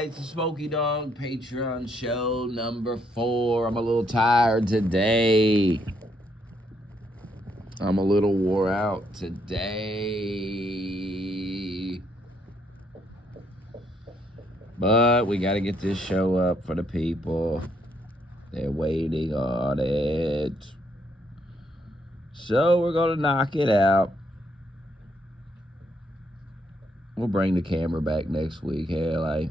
It's the Smokeydogg Patreon show number 4. I'm a little tired today. I'm a little wore out today. But we got to get this show up for the people. They're waiting on it. So we're going to knock it out. We'll bring the camera back next week. Hell, I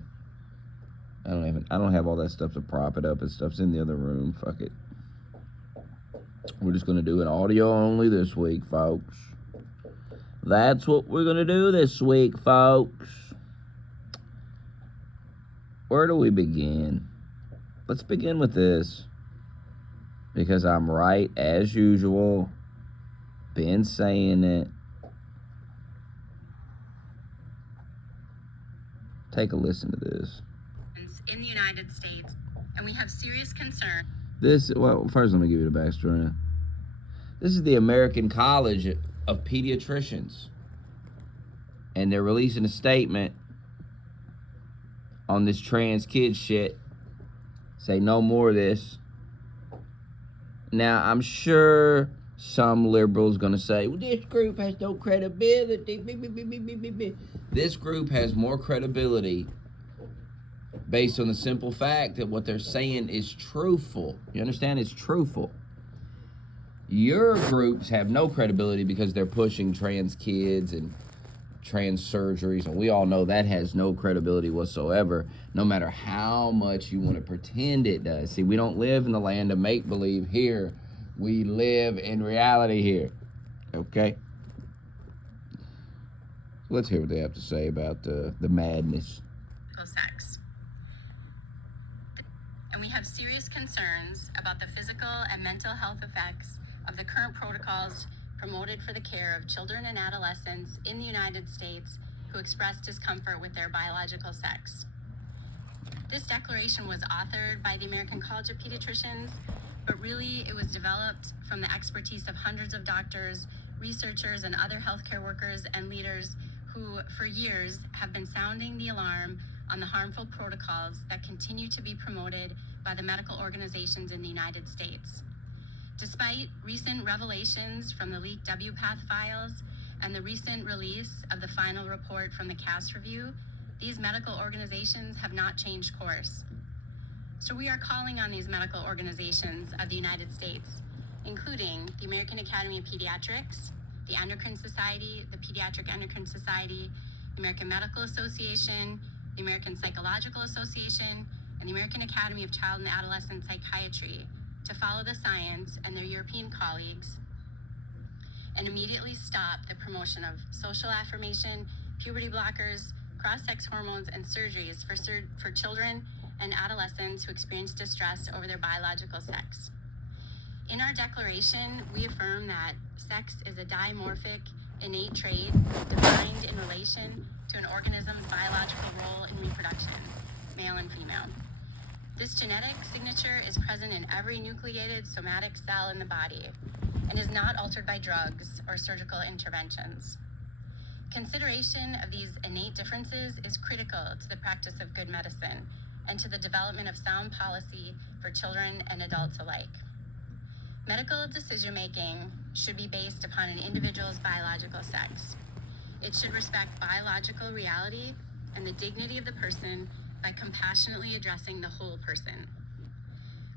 don't have all that stuff to prop it up. And stuff's in the other room. Fuck it. We're just gonna do an audio only this week, folks. That's what we're gonna do this week, folks. Where do we begin? Let's begin with this. Because I'm right as usual. Been saying it. Take a listen to this. In the United States, and we have serious concern. First let me give you the backstory. This is the American College of Pediatricians. And they're releasing a statement on this trans kid shit. Say no more of this. Now, I'm sure some liberals gonna say, well, this group has no credibility. This group has more credibility based on the simple fact that what they're saying is truthful. You understand? It's truthful. Your groups have no credibility because they're pushing trans kids and trans surgeries, and we all know that has no credibility whatsoever, no matter how much you want to pretend it does. See, we don't live in the land of make-believe here. We live in reality here. Okay? Let's hear what they have to say about the madness. Sex. And we have serious concerns about the physical and mental health effects of the current protocols promoted for the care of children and adolescents in the United States who express discomfort with their biological sex. This declaration was authored by the American College of Pediatricians, but really it was developed from the expertise of hundreds of doctors, researchers, and other healthcare workers and leaders who, for years, have been sounding the alarm on the harmful protocols that continue to be promoted by the medical organizations in the United States. Despite recent revelations from the leaked WPATH files and the recent release of the final report from the CAS review, these medical organizations have not changed course. So we are calling on these medical organizations of the United States, including the American Academy of Pediatrics, the Endocrine Society, the Pediatric Endocrine Society, the American Medical Association, the American Psychological Association, and the American Academy of Child and Adolescent Psychiatry to follow the science and their European colleagues and immediately stop the promotion of social affirmation, puberty blockers, cross-sex hormones, and surgeries for children and adolescents who experience distress over their biological sex. In our declaration, we affirm that sex is a dimorphic, innate trait defined in relation to an organism's biological role in reproduction, male and female. This genetic signature is present in every nucleated somatic cell in the body and is not altered by drugs or surgical interventions. Consideration of these innate differences is critical to the practice of good medicine and to the development of sound policy for children and adults alike. Medical decision-making should be based upon an individual's biological sex. It should respect biological reality and the dignity of the person by compassionately addressing the whole person.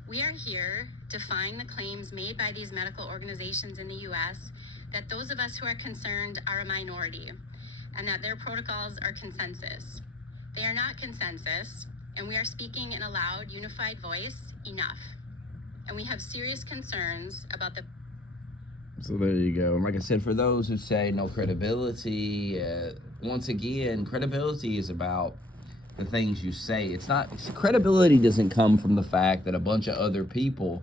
We are here defying the claims made by these medical organizations in the U.S. that those of us who are concerned are a minority and that their protocols are consensus. They are not consensus, and we are speaking in a loud, unified voice, enough. And we have serious concerns about the... So there you go. And like I said, for those who say no credibility, once again, credibility is about the things you say. Credibility doesn't come from the fact that a bunch of other people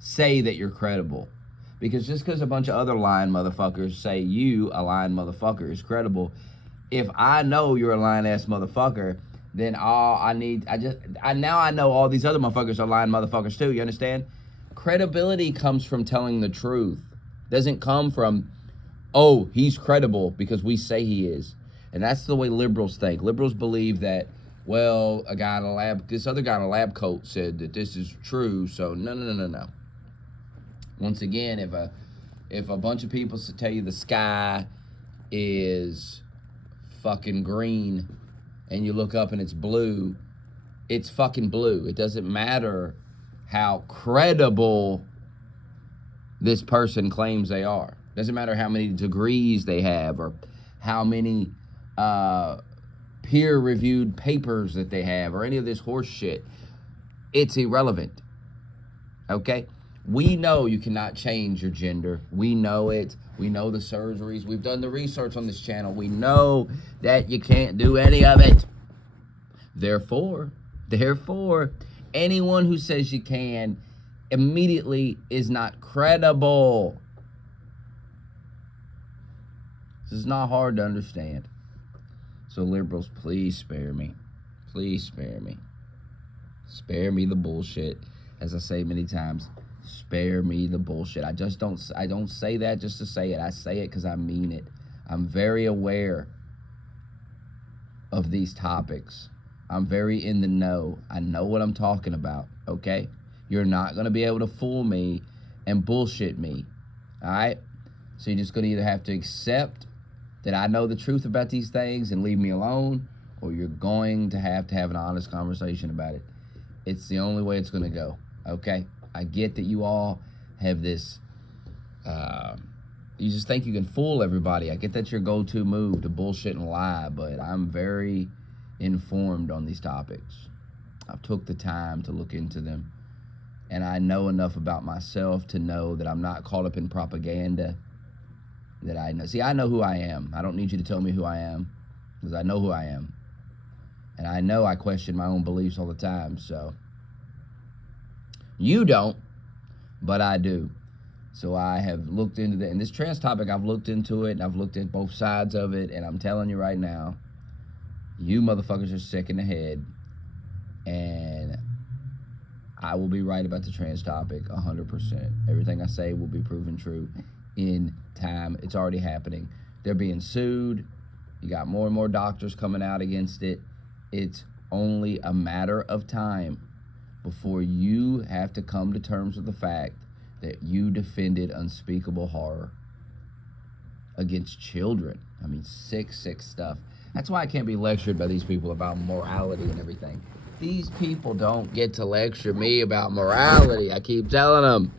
say that you're credible. Because just because a bunch of other lying motherfuckers say you, a lying motherfucker, is credible, if I know you're a lying ass motherfucker, then I know all these other motherfuckers are lying motherfuckers too, you understand? Credibility comes from telling the truth. Doesn't come from, oh, he's credible because we say he is. And that's the way liberals think. Liberals believe that well, this other guy in a lab coat said that this is true. So no. Once again, if a bunch of people tell you the sky is fucking green and you look up and it's blue, it's fucking blue. It doesn't matter how credible this person claims they are. Doesn't matter how many degrees they have or how many peer-reviewed papers that they have or any of this horse shit. It's irrelevant. Okay? We know you cannot change your gender. We know it. We know the surgeries. We've done the research on this channel. We know that you can't do any of it. Therefore, anyone who says you can immediately is not credible. This is not hard to understand. So liberals, please spare me. Please spare me. Spare me the bullshit. As I say many times, spare me the bullshit. I don't say that just to say it. I say it because I mean it. I'm very aware of these topics. I'm very in the know. I know what I'm talking about, okay? You're not going to be able to fool me and bullshit me, all right? So you're just going to either have to accept that I know the truth about these things and leave me alone, or you're going to have an honest conversation about it. It's the only way it's going to go, okay? I get that you all have this, you just think you can fool everybody. I get that's your go-to move, to bullshit and lie, but I'm very informed on these topics. I've took the time to look into them, and I know enough about myself to know that I'm not caught up in propaganda. That I know. See, I know who I am. I don't need you to tell me who I am, because I know who I am. And I know I question my own beliefs all the time, so. You don't, but I do. So I have looked into that. And this trans topic, I've looked into it, and I've looked at both sides of it, and I'm telling you right now, you motherfuckers are sick in the head, and I will be right about the trans topic 100%. Everything I say will be proven true in time. It's already happening. They're being sued. You got more and more doctors coming out against it. It's only a matter of time before you have to come to terms with the fact that you defended unspeakable horror against children. I mean, sick stuff. That's why I can't be lectured by these people about morality and everything. These people don't get to lecture me about morality. I keep telling them.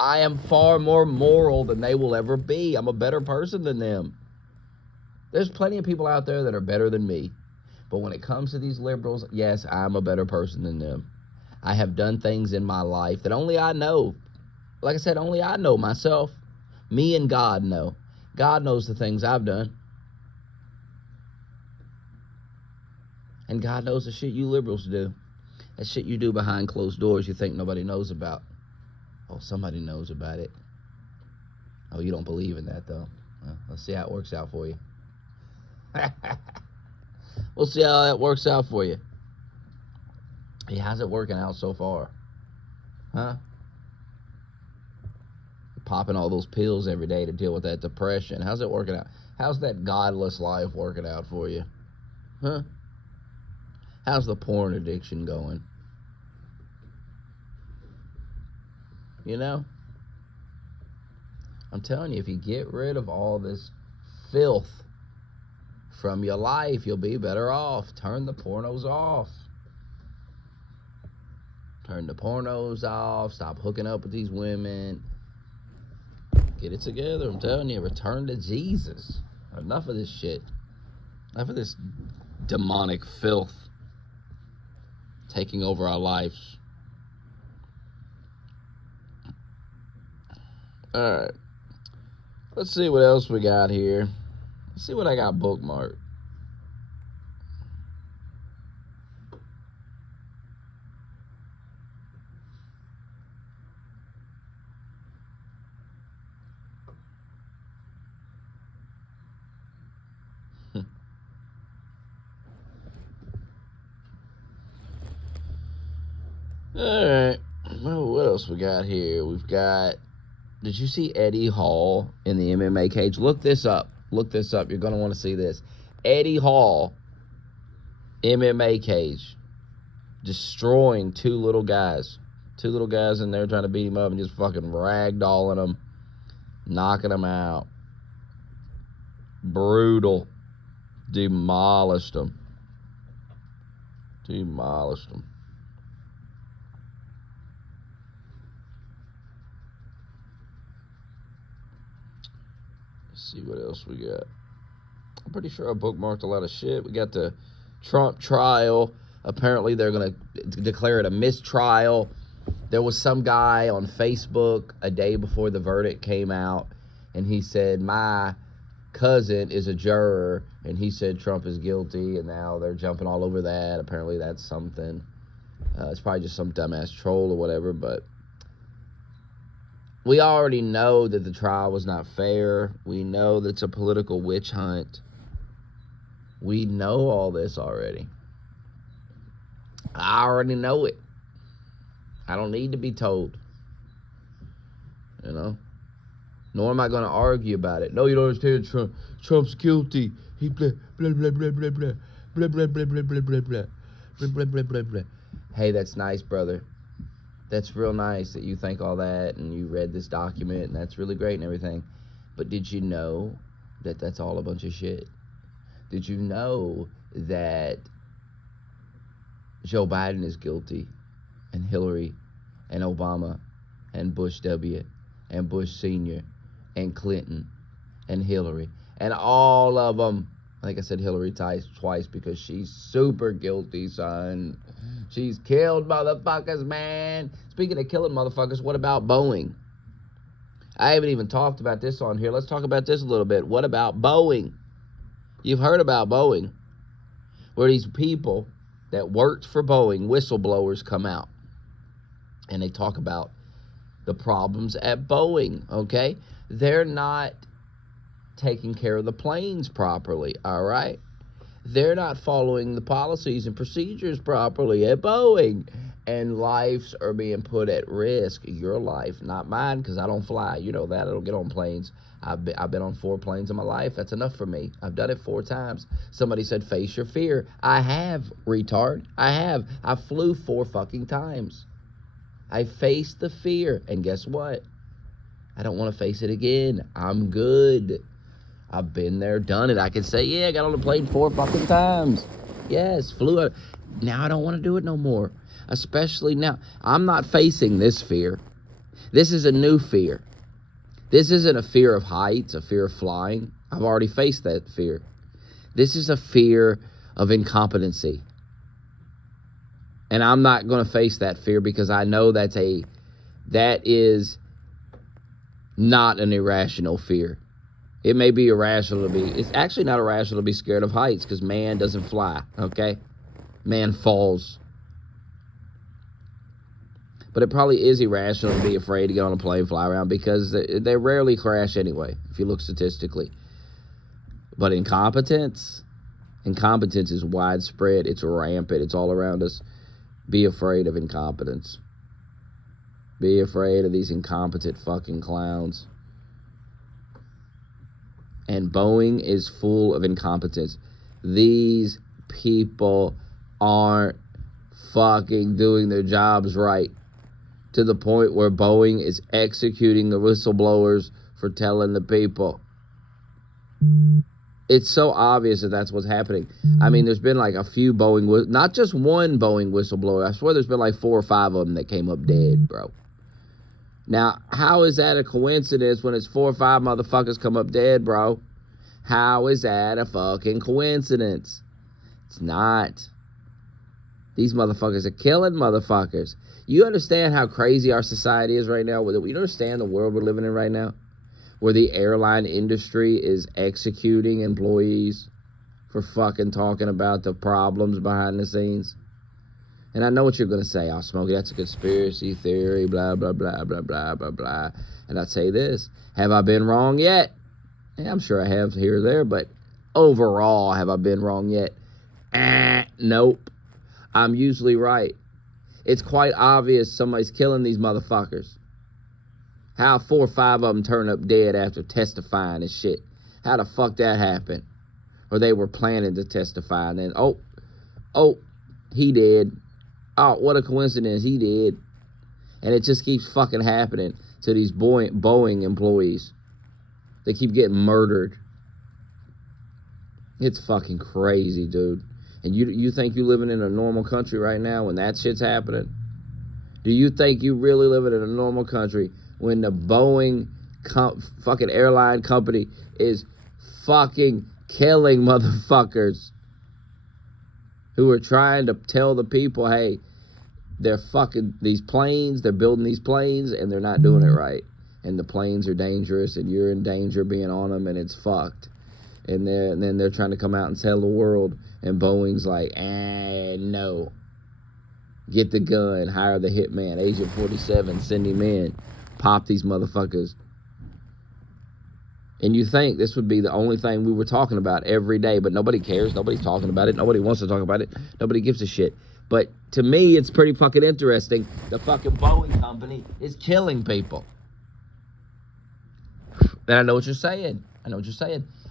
I am far more moral than they will ever be. I'm a better person than them. There's plenty of people out there that are better than me. But when it comes to these liberals, yes, I'm a better person than them. I have done things in my life that only I know. Like I said, only I know myself. Me and God know. God knows the things I've done. And God knows the shit you liberals do. That shit you do behind closed doors you think nobody knows about. Oh, somebody knows about it. Oh, you don't believe in that, though. Well, let's see how it works out for you. We'll see how that works out for you. Hey, how's it working out so far? Huh? Popping all those pills every day to deal with that depression. How's it working out? How's that godless life working out for you? Huh? How's the porn addiction going? You know? I'm telling you, if you get rid of all this filth from your life, you'll be better off. Turn the pornos off. Turn the pornos off. Stop hooking up with these women. Get it together. I'm telling you, return to Jesus. Enough of this shit. Enough of this demonic filth taking over our lives. Alright. Let's see what else we got here. Let's see what I got bookmarked. Alright. Well, what else we got here? We've got... Did you see Eddie Hall in the MMA cage? Look this up. Look this up. You're going to want to see this. Eddie Hall MMA cage, destroying two little guys in there trying to beat him up and just fucking ragdolling them, knocking them out. Brutal. Demolished them. Let's see what else we got. I'm pretty sure I bookmarked a lot of shit. We got the Trump trial. Apparently they're going to declare it a mistrial. There was some guy on Facebook a day before the verdict came out, and he said, my cousin is a juror, and he said Trump is guilty, and now they're jumping all over that. Apparently that's something. It's probably just some dumbass troll or whatever, but we already know that the trial was not fair. We know that it's a political witch hunt. We know all this already. I already know it. I don't need to be told. You know? Nor am I going to argue about it. No, you don't understand. Trump's guilty. He blah, blah, blah, blah, blah, blah. Blah, blah, blah, blah, blah, blah, blah. Blah, blah, blah, blah, blah. Hey, that's nice, brother. That's real nice that you think all that and you read this document, and that's really great and everything. But did you know that that's all a bunch of shit? Did you know that Joe Biden is guilty, and Hillary, and Obama, and Bush W, and Bush Sr., and Clinton, and Hillary, and all of them? I think I said Hillary twice because she's super guilty, son. She's killed motherfuckers, man. Speaking of killing motherfuckers, what about Boeing? I haven't even talked about this on here. Let's talk about this a little bit. What about Boeing? You've heard about Boeing, where these people that worked for Boeing, whistleblowers, come out and they talk about the problems at Boeing, okay? They're not taking care of the planes properly, all right? They're not following the policies and procedures properly at Boeing, and lives are being put at risk. Your life, not mine, because I don't fly. You know that. I don't get on planes. I've been on 4 planes in my life. That's enough for me. I've done it 4 times. Somebody said, face your fear. I have, retard. I have. I flew 4 fucking times. I faced the fear, and guess what? I don't want to face it again. I'm good. I've been there, done it. I can say, yeah, I got on the plane 4 fucking times. Yes, flew it. Now I don't want to do it no more. Especially now. I'm not facing this fear. This is a new fear. This isn't a fear of heights, a fear of flying. I've already faced that fear. This is a fear of incompetency. And I'm not going to face that fear because I know that is not an irrational fear. It may be irrational to be, it's actually not irrational to be scared of heights because man doesn't fly, okay? Man falls. But it probably is irrational to be afraid to get on a plane, fly around, because they rarely crash anyway, if you look statistically. But incompetence is widespread. It's rampant. It's all around us. Be afraid of incompetence. Be afraid of these incompetent fucking clowns. And Boeing is full of incompetence. These people aren't fucking doing their jobs right, to the point where Boeing is executing the whistleblowers for telling the people. It's so obvious that that's what's happening. I mean, there's been like a few Boeing, not just one Boeing whistleblower. I swear there's been like 4 or 5 of them that came up dead, bro. Now, how is that a coincidence when it's 4 or 5 motherfuckers come up dead, bro? How is that a fucking coincidence? It's not. These motherfuckers are killing motherfuckers. You understand how crazy our society is right now? You understand the world we're living in right now? Where the airline industry is executing employees for fucking talking about the problems behind the scenes. And I know what you're going to say. Oh, Smokey, that's a conspiracy theory, blah, blah, blah, blah, blah, blah, blah. And I'd say this. Have I been wrong yet? Yeah, I'm sure I have here or there, but overall, have I been wrong yet? Nope. I'm usually right. It's quite obvious somebody's killing these motherfuckers. How 4 or 5 of them turn up dead after testifying and shit. How the fuck that happened? Or they were planning to testify and then, Oh, he did. Oh, what a coincidence, he did. And it just keeps fucking happening to these Boeing employees. They keep getting murdered. It's fucking crazy, dude. And you think you living in a normal country right now when that shit's happening? Do you think you really living in a normal country when the Boeing fucking airline company is fucking killing motherfuckers who are trying to tell the people, hey, they're fucking these planes, they're building these planes and they're not doing it right. And the planes are dangerous and you're in danger being on them and it's fucked. And then they're trying to come out and tell the world, and Boeing's like, no. Get the gun, hire the hitman, Agent 47, send him in, pop these motherfuckers. And you think this would be the only thing we were talking about every day, but nobody cares, nobody's talking about it, nobody wants to talk about it, nobody gives a shit. But to me, it's pretty fucking interesting. The fucking Boeing company is killing people. And I know what you're saying.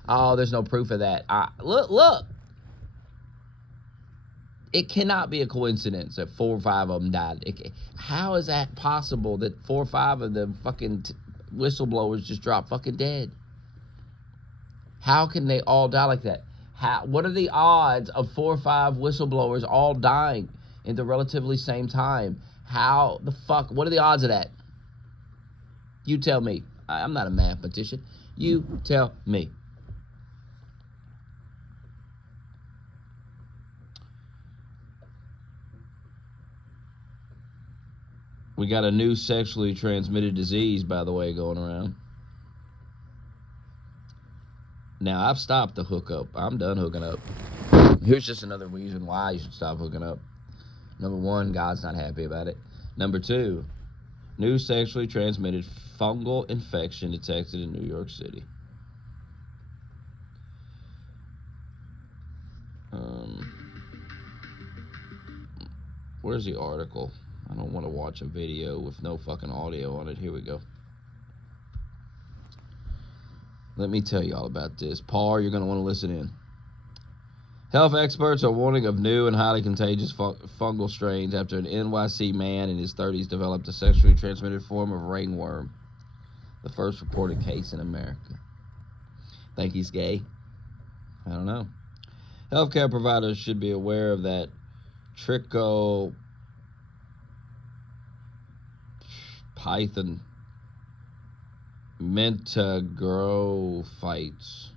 Oh, there's no proof of that. Look. It cannot be a coincidence that 4 or 5 of them died. How is that possible that 4 or 5 of them fucking whistleblowers just dropped fucking dead? How can they all die like that? What are the odds of 4 or 5 whistleblowers all dying in the relatively same time? How the fuck? What are the odds of that? You tell me. I'm not a mathematician. You tell me. We got a new sexually transmitted disease, by the way, going around. Now, I've stopped the hookup. I'm done hooking up. Here's just another reason why you should stop hooking up. Number 1, God's not happy about it. Number 2, new sexually transmitted fungal infection detected in New York City. Where's the article? I don't want to watch a video with no fucking audio on it. Here we go. Let me tell you all about this. Paul, you're going to want to listen in. Health experts are warning of new and highly contagious fungal strains after an NYC man in his 30s developed a sexually transmitted form of ringworm, the first reported case in America. Think he's gay? I don't know. Healthcare providers should be aware of that Python mentagrophytes.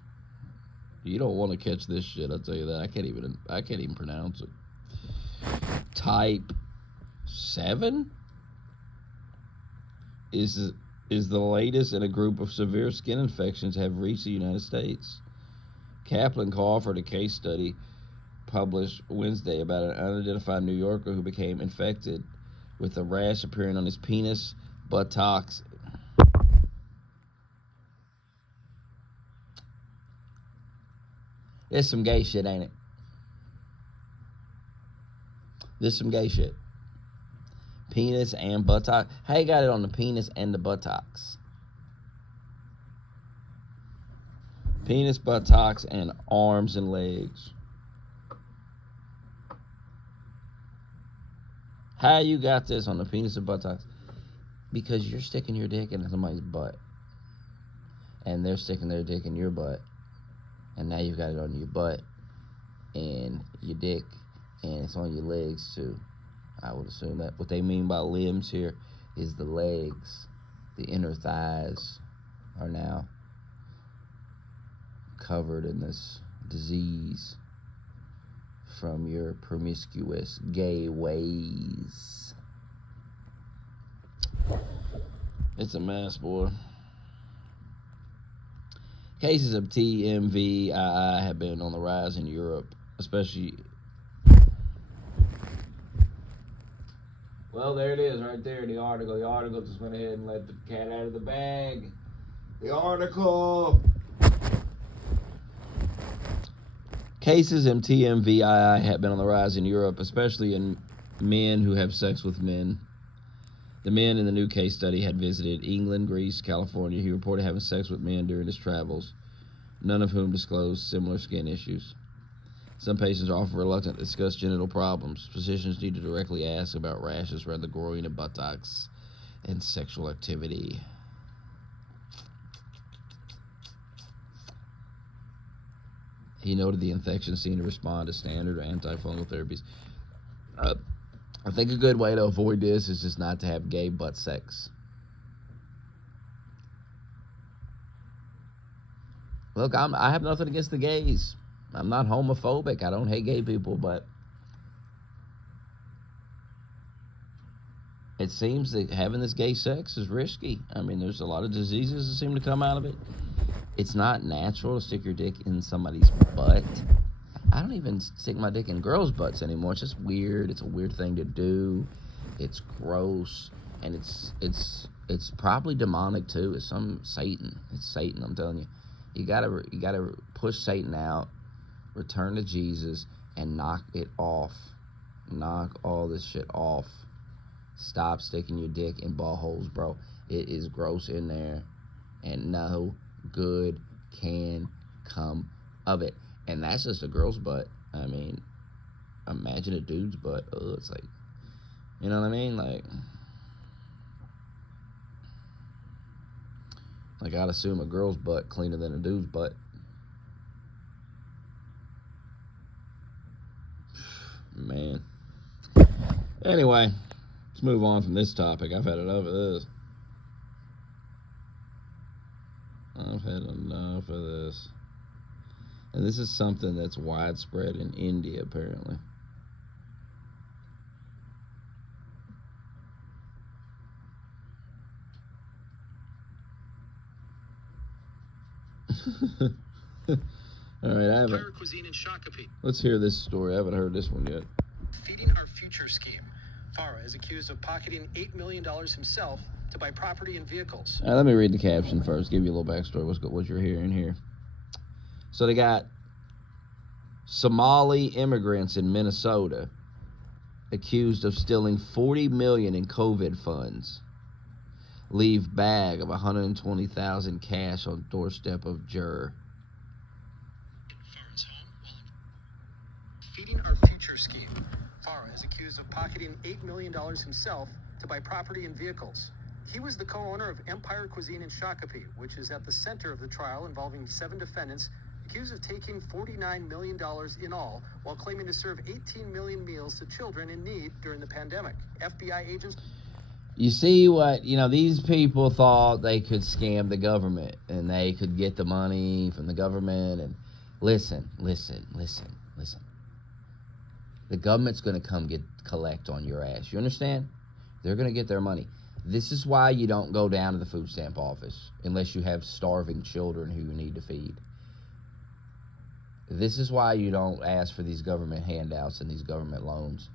You don't want to catch this shit, I'll tell you that. I can't even pronounce it. Type 7 is the latest in a group of severe skin infections have reached the United States. Kaplan co-authored a case study published Wednesday about an unidentified New Yorker who became infected with a rash appearing on his penis, buttocks. It's some gay shit, ain't it? This some gay shit. Penis and buttocks. How you got it on the penis and the buttocks? Penis, buttocks, and arms and legs. How you got this on the penis and buttocks? Because you're sticking your dick in somebody's butt. And they're sticking their dick in your butt. And now you've got it on your butt and your dick. And it's on your legs too. I would assume that what they mean by limbs here is the legs. The inner thighs are now covered in this disease from your promiscuous gay ways. It's a mess, boy. Cases of TMVII have been on the rise in Europe, especially. Well, there it is right there, the article. The article just went ahead and let the cat out of the bag. The article. Cases of TMVII have been on the rise in Europe, especially in men who have sex with men. The men in the new case study had visited England, Greece, California. He reported having sex with men during his travels, none of whom disclosed similar skin issues. Some patients are often reluctant to discuss genital problems. Physicians need to directly ask about rashes around the groin and buttocks and sexual activity. He noted the infections seem to respond to standard antifungal therapies. I think a good way to avoid this is just not to have gay butt sex. Look, I have nothing against the gays. I'm not homophobic. I don't hate gay people, but it seems that having this gay sex is risky. I mean, there's a lot of diseases that seem to come out of it. It's not natural to stick your dick in somebody's butt. I don't even stick my dick in girls' butts anymore. It's just weird. It's a weird thing to do. It's gross, and it's probably demonic too. It's some Satan. It's Satan. I'm telling you. You gotta push Satan out, return to Jesus, and knock it off. Knock all this shit off. Stop sticking your dick in ball holes, bro. It is gross in there, and no good can come of it. And that's just a girl's butt. I mean, imagine a dude's butt. Oh, it's like, you know what I mean? Like I'd assume a girl's butt cleaner than a dude's butt. Man. Anyway, let's move on from this topic. I've had enough of this. I've had enough of this. And this is something that's widespread in India, apparently. All right, Empire Cuisine in Shakopee. Let's hear this story. I haven't heard this one yet. Feeding Our Future scheme. Farah is accused of pocketing $8 million himself to buy property and vehicles. Let me read the caption first, give you a little backstory, what you're hearing here. So they got Somali immigrants in Minnesota accused of stealing $40 million in COVID funds. Leave bag of $120,000 cash on doorstep of juror. Farah's home. Feeding Our Future scheme. Farah is accused of pocketing $8 million himself to buy property and vehicles. He was the co-owner of Empire Cuisine in Shakopee, which is at the center of the trial involving 7 defendants accused of taking $49 million in all while claiming to serve 18 million meals to children in need during the pandemic. FBI agents... You see what, these people thought they could scam the government and they could get the money from the government. And listen. The government's going to come collect on your ass. You understand? They're going to get their money. This is why you don't go down to the food stamp office unless you have starving children who you need to feed. This is why you don't ask for these government handouts and these government loans.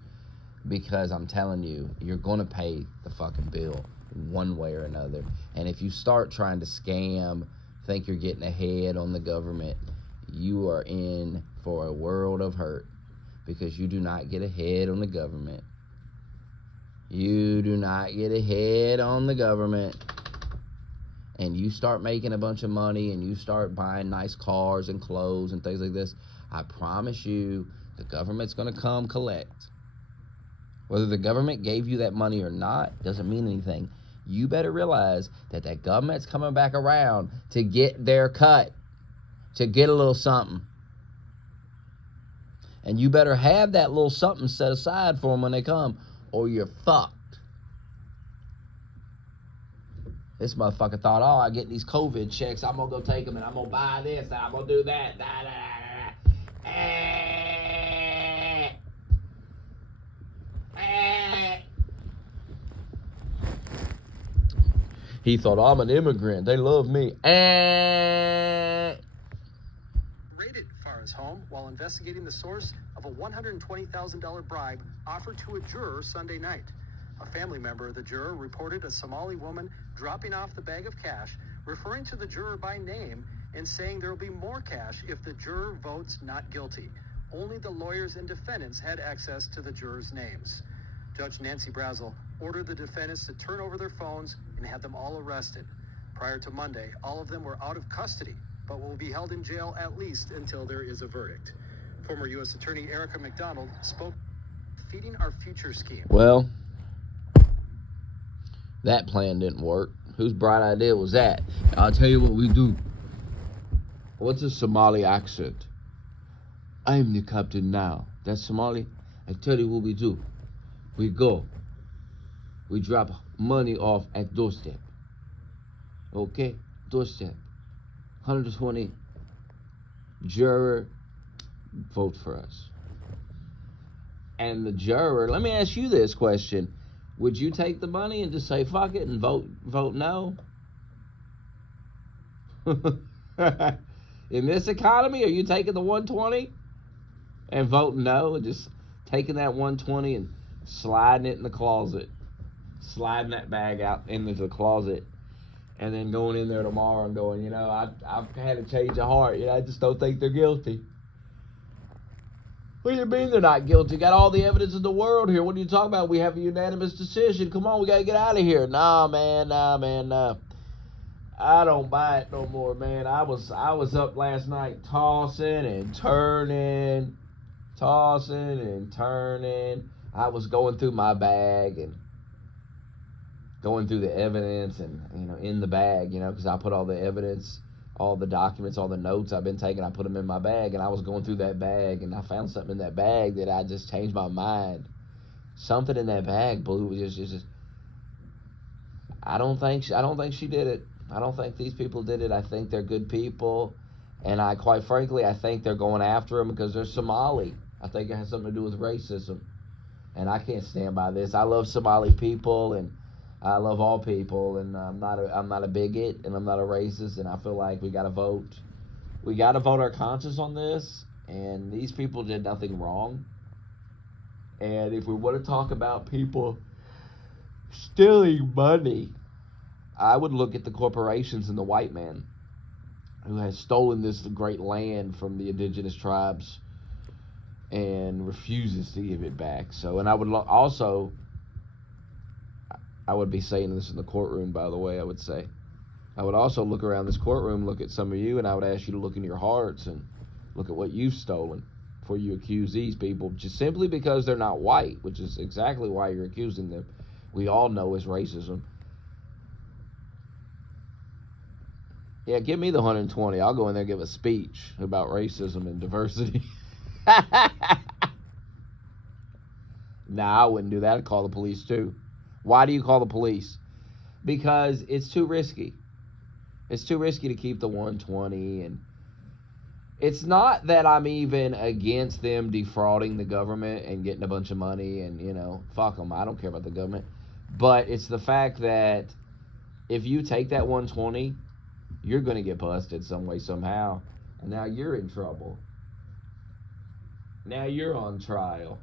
Because I'm telling you, you're going to pay the fucking bill one way or another. And if you start trying to scam, think you're getting ahead on the government, you are in for a world of hurt. Because you do not get ahead on the government. You do not get ahead on the government. And you start making a bunch of money and you start buying nice cars and clothes and things like this, I promise you, the government's going to come collect. Whether the government gave you that money or not doesn't mean anything. You better realize that that government's coming back around to get their cut, to get a little something. And you better have that little something set aside for them when they come, or you're fucked. This motherfucker thought, oh, I get these COVID checks, I'm going to go take them and I'm going to buy this and I'm going to do that. He thought, I'm an immigrant. They love me. Raided Farah's home while investigating the source of a $120,000 bribe offered to a juror Sunday night. A family member of the juror reported a Somali woman dropping off the bag of cash, referring to the juror by name and saying there will be more cash if the juror votes not guilty. Only the lawyers and defendants had access to the jurors' names. Judge Nancy Brazel ordered the defendants to turn over their phones and had them all arrested. Prior to Monday, all of them were out of custody, but will be held in jail at least until there is a verdict. Former U.S. Attorney Erica McDonald spoke Feeding Our Future scheme. Well, that plan didn't work. Whose bright idea was that? I'll tell you what we do. What's a Somali accent? I'm the captain now. That's Somali? I tell you what we do. We go. We drop money off at doorstep. Okay? Doorstep. 120. Juror, vote for us. And the juror, let me ask you this question. Would you take the money and just say fuck it and vote no? In this economy, are you taking the 120 and voting no, and just taking that 120 and sliding it in the closet, sliding that bag out into the closet, and then going in there tomorrow and going, you know, I've had a change of heart. You know, I just don't think they're guilty. What do you mean they're not guilty? Got all the evidence in the world here. What are you talking about? We have a unanimous decision. Come on, we gotta get out of here. Nah, man. I don't buy it no more, man. I was up last night tossing and turning. I was going through my bag and going through the evidence and, you know, in the bag, you know, because I put all the evidence, all the documents, all the notes I've been taking, I put them in my bag, and I was going through that bag, and I found something in that bag that I just changed my mind. Something in that bag, Blue, just I don't think she did it. I don't think these people did it. I think they're good people, and quite frankly, I think they're going after them because they're Somali. I think it has something to do with racism, and I can't stand by this. I love Somali people, and I love all people, and I'm not a bigot, and I'm not a racist, and I feel like we gotta vote. We gotta vote our conscience on this, and these people did nothing wrong. And if we want to talk about people stealing money, I would look at the corporations and the white man who has stolen this great land from the indigenous tribes and refuses to give it back. So, and I would also, I would be saying this in the courtroom, by the way, I would say. I would also look around this courtroom, look at some of you, and I would ask you to look in your hearts and look at what you've stolen before you accuse these people, just simply because they're not white, which is exactly why you're accusing them. We all know is racism. Yeah, give me the 120. I'll go in there and give a speech about racism and diversity. Nah, I wouldn't do that. I'd call the police too. Why do you call the police? Because it's too risky. It's too risky to keep the 120, and it's not that I'm even against them defrauding the government and getting a bunch of money and, you know, fuck them. I don't care about the government. But it's the fact that if you take that 120, you're going to get busted some way, somehow. And now you're in trouble. Now you're on trial.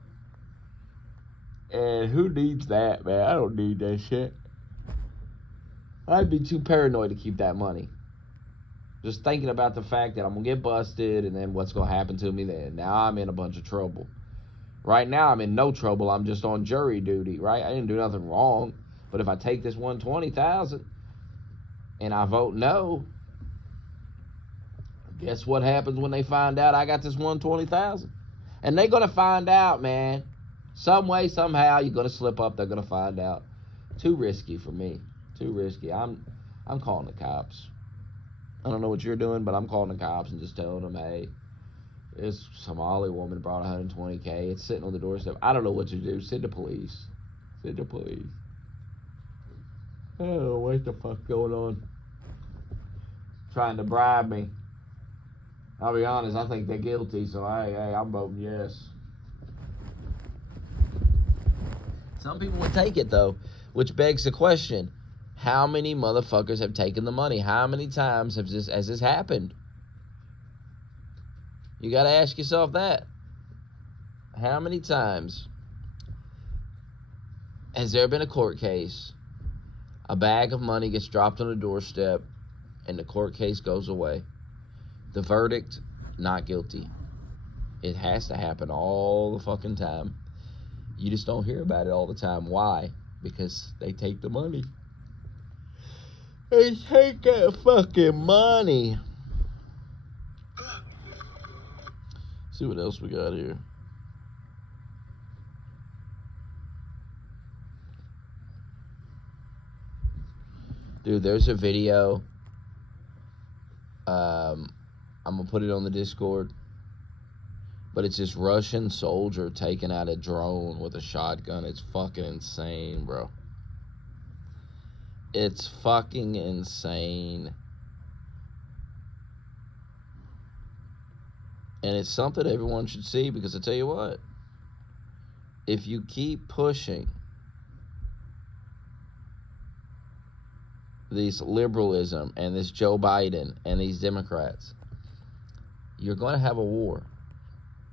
And who needs that, man? I don't need that shit. I'd be too paranoid to keep that money. Just thinking about the fact that I'm going to get busted and then what's going to happen to me then. Now I'm in a bunch of trouble. Right now I'm in no trouble. I'm just on jury duty, right? I didn't do nothing wrong. But if I take this 120,000 and I vote no, guess what happens when they find out I got this 120,000? And they're going to find out, man. Some way, somehow, you're going to slip up. They're going to find out. Too risky for me. Too risky. I'm calling the cops. I don't know what you're doing, but I'm calling the cops and just telling them, hey, this Somali woman brought 120K. It's sitting on the doorstep. I don't know what to do. Send the police. Send the police. I don't know what the fuck going on. Trying to bribe me. I'll be honest, I think they're guilty, so I'm voting yes. Some people would take it, though, which begs the question, how many motherfuckers have taken the money? How many times has this happened? You got to ask yourself that. How many times has there been a court case, a bag of money gets dropped on the doorstep, and the court case goes away? The verdict, not guilty. It has to happen all the fucking time. You just don't hear about it all the time. Why? Because they take the money. They take that fucking money. See what else we got here. Dude, there's a video. I'm going to put it on the Discord. But it's this Russian soldier taking out a drone with a shotgun. It's fucking insane, bro. It's fucking insane. And it's something everyone should see, because I tell you what, if you keep pushing this liberalism and this Joe Biden and these Democrats, you're going to have a war.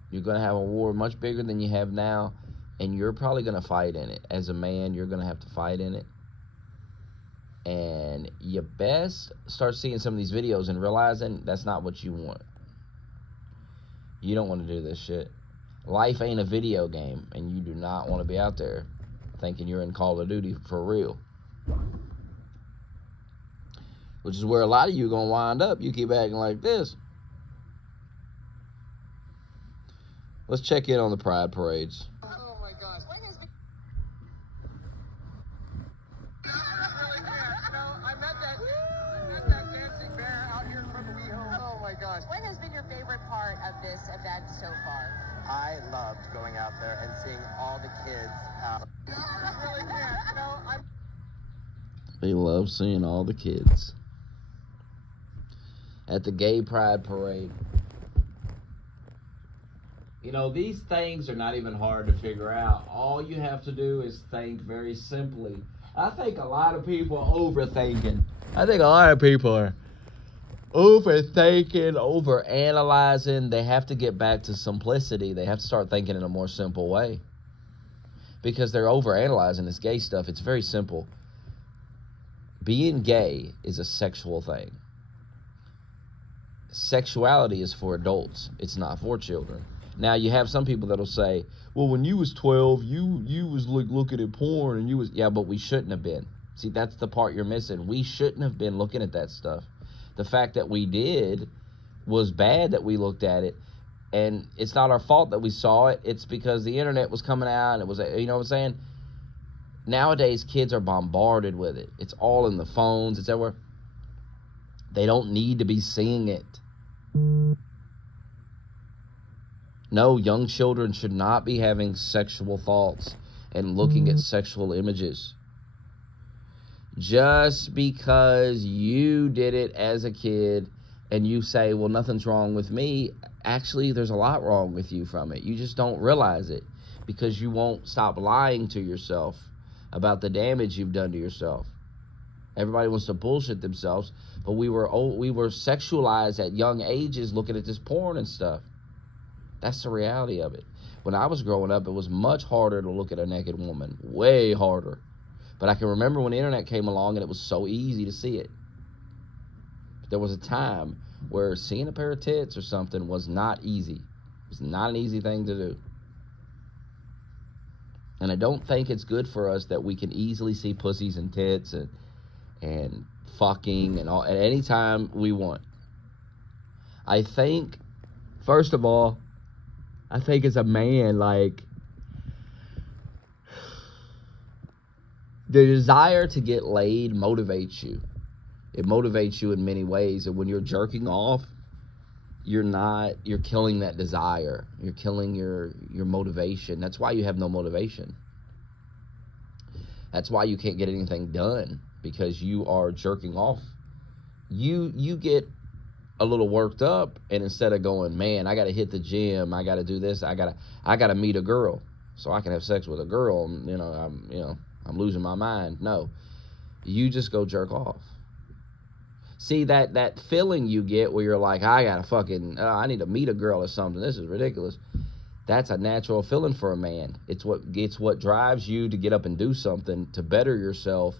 You're going to have a war much bigger than you have now, and you're probably going to fight in it. As a man, you're going to have to fight in it. And you best start seeing some of these videos and realizing that's not what you want. You don't want to do this shit. Life ain't a video game, and you do not want to be out there thinking you're in Call of Duty for real. Which is where a lot of you are going to wind up. You keep acting like this. Let's check in on the pride parades. Oh my gosh. I met that dancing bear out here in front of WeHo. Oh my gosh. What has been your favorite part of this event so far? I loved going out there and seeing all the kids out. They love seeing all the kids at the gay pride parade. You know, these things are not even hard to figure out. All you have to do is think very simply. I think a lot of people are overthinking. I think a lot of people are overthinking, overanalyzing. They have to get back to simplicity. They have to start thinking in a more simple way. Because they're overanalyzing this gay stuff. It's very simple. Being gay is a sexual thing. Sexuality is for adults. It's not for children. Now, you have some people that'll say, well, when you was 12, you was looking at porn, and you was... Yeah, but we shouldn't have been. See, that's the part you're missing. We shouldn't have been looking at that stuff. The fact that we did was bad that we looked at it, and it's not our fault that we saw it. It's because the internet was coming out, and it was, you know what I'm saying? Nowadays, kids are bombarded with it. It's all in the phones. It's everywhere. They don't need to be seeing it. No, young children should not be having sexual thoughts and looking at sexual images. Just because you did it as a kid and you say, well, nothing's wrong with me, actually, there's a lot wrong with you from it. You just don't realize it because you won't stop lying to yourself about the damage you've done to yourself. Everybody wants to bullshit themselves, but we were sexualized at young ages looking at this porn and stuff. That's the reality of it. When I was growing up, it was much harder to look at a naked woman. Way harder. But I can remember when the internet came along and it was so easy to see it. But there was a time where seeing a pair of tits or something was not easy. It was not an easy thing to do. And I don't think it's good for us that we can easily see pussies and tits and fucking and all at any time we want. I think, first of all, I think as a man, like, the desire to get laid motivates you. It motivates you in many ways. And when you're jerking off, you're killing that desire. You're killing your motivation. That's why you have no motivation. That's why you can't get anything done, because you are jerking off. You get a little worked up, and instead of going, man, I got to hit the gym, I got to do this, I got to meet a girl so I can have sex with a girl, I'm losing my mind. No, you just go jerk off. See, that feeling you get where you're like, I got to fucking, I need to meet a girl or something, this is ridiculous. That's a natural feeling for a man. It's what drives you to get up and do something, to better yourself,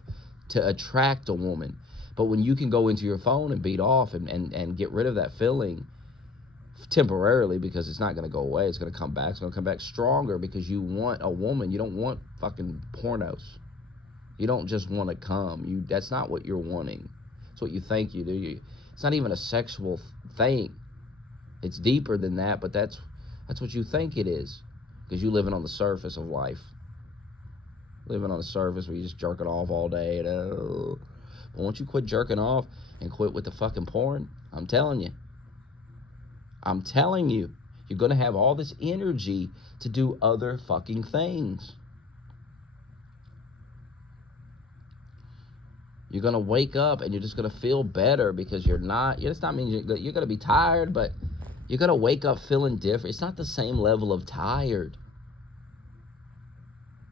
to attract a woman. But when you can go into your phone and beat off and get rid of that feeling temporarily, because it's not going to go away, it's going to come back. It's going to come back stronger because you want a woman. You don't want fucking pornos. You don't just want to come. That's not what you're wanting. It's what you think you do. It's not even a sexual thing. It's deeper than that, but that's That's what you think it is, because you're living on the surface of life. Living on the surface where you're just jerking off all day. But once you quit jerking off and quit with the fucking porn, I'm telling you, you're going to have all this energy to do other fucking things. You're going to wake up and you're just going to feel better because you're not, it's not mean you're going to be tired, but you're going to wake up feeling different. It's not the same level of tired.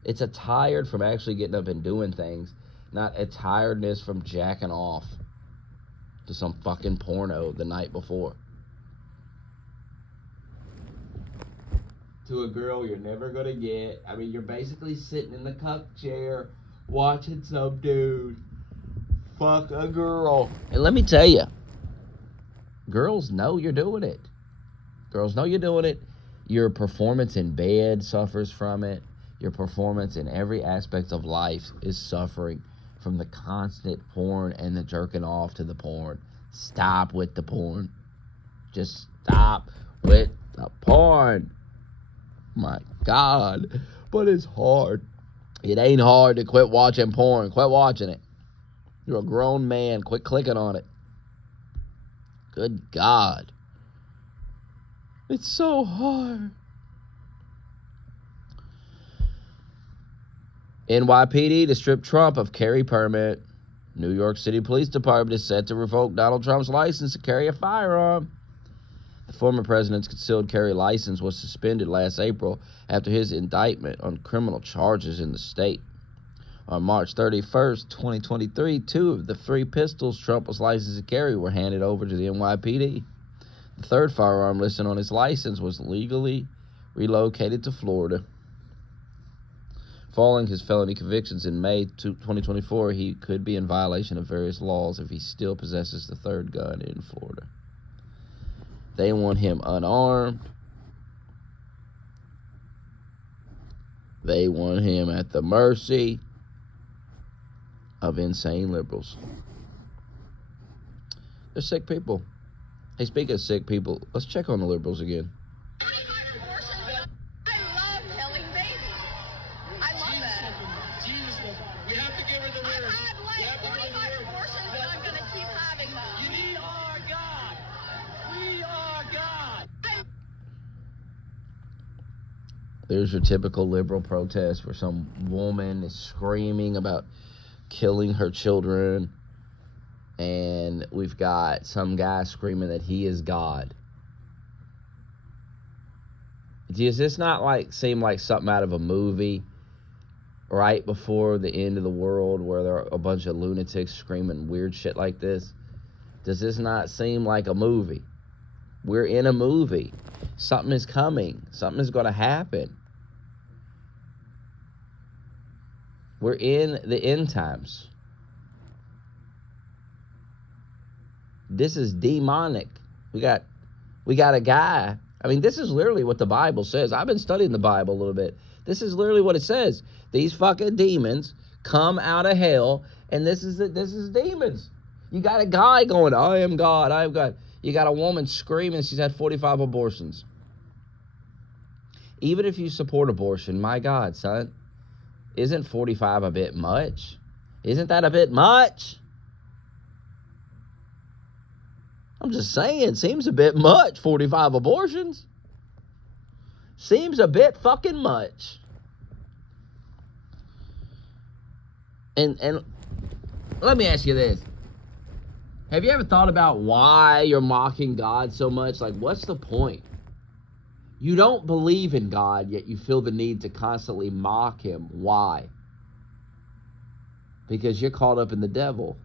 It's a tired from actually getting up and doing things, not a tiredness from jacking off to some fucking porno the night before. To a girl you're never going to get. I mean, you're basically sitting in the cuck chair watching some dude fuck a girl. And let me tell you, girls know you're doing it. Girls know you're doing it. Your performance in bed suffers from it. Your performance in every aspect of life is suffering from the constant porn and the jerking off to the porn. Stop with the porn. Just stop with the porn. My God. But it's hard. It ain't hard to quit watching porn. Quit watching it. You're a grown man. Quit clicking on it. Good God. It's so hard. NYPD to strip Trump of carry permit. New York City Police Department is set to revoke Donald Trump's license to carry a firearm. The former president's concealed carry license was suspended last April after his indictment on criminal charges in the state. On March 31st, 2023, 2 of the 3 pistols Trump was licensed to carry were handed over to the NYPD. The third firearm listed on his license was legally relocated to Florida. Following his felony convictions in May 2024, he could be in violation of various laws if he still possesses the third gun in Florida. They want him unarmed. They want him at the mercy of insane liberals. They're sick people. Hey, speaking of sick people, let's check on the liberals again. There's your typical liberal protest where some woman is screaming about killing her children, and we've got some guy screaming that he is God. Does this not seem like something out of a movie right before the end of the world where there are a bunch of lunatics screaming weird shit like this? Does this not seem like a movie? We're in a movie. Something is coming. Something is going to happen. We're in the end times. This is demonic. We got a guy. I mean, this is literally what the Bible says. I've been studying the Bible a little bit. This is literally what it says. These fucking demons come out of hell, and this is demons. You got a guy going, I am God, I am God. You got a woman screaming she's had 45 abortions. Even if you support abortion, my God, son, isn't 45 a bit much? Isn't that a bit much? I'm just saying, seems a bit much, 45 abortions. Seems a bit fucking much. And let me ask you this. Have you ever thought about why you're mocking God so much? Like, what's the point? You don't believe in God, yet you feel the need to constantly mock him. Why? Because you're caught up in the devil.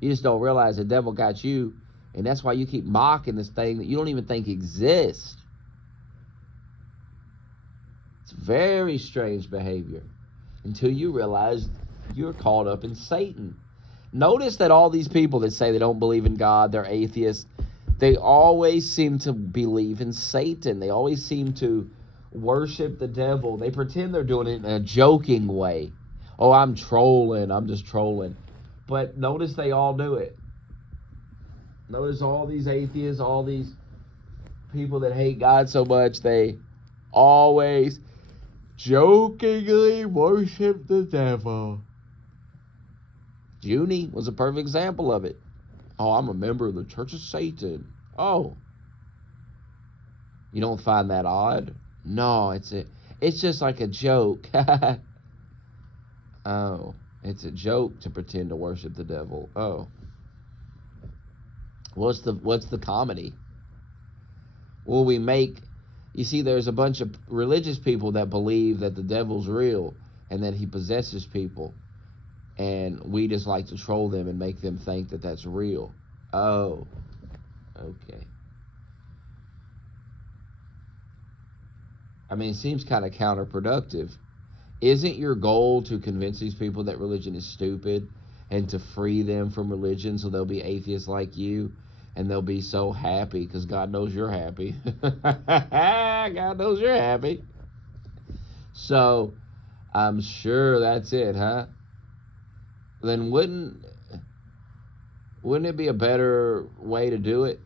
You just don't realize the devil got you, and that's why you keep mocking this thing that you don't even think exists. It's very strange behavior until you realize you're caught up in Satan. Notice that all these people that say they don't believe in God, they're atheists, they always seem to believe in Satan. They always seem to worship the devil. They pretend they're doing it in a joking way. Oh, I'm trolling. I'm just trolling. But notice they all do it. Notice all these atheists, all these people that hate God so much, they always jokingly worship the devil. Junie was a perfect example of it. Oh, I'm a member of the Church of Satan. Oh. You don't find that odd? No, it's just like a joke. Oh, it's a joke to pretend to worship the devil. Oh. What's the comedy? Will we make, you see, there's a bunch of religious people that believe that the devil's real and that he possesses people. And we just like to troll them and make them think that that's real. Oh, okay. I mean, it seems kind of counterproductive. Isn't your goal to convince these people that religion is stupid and to free them from religion so they'll be atheists like you and they'll be so happy because God knows you're happy. God knows you're happy. So I'm sure that's it, huh? Then wouldn't it be a better way to do it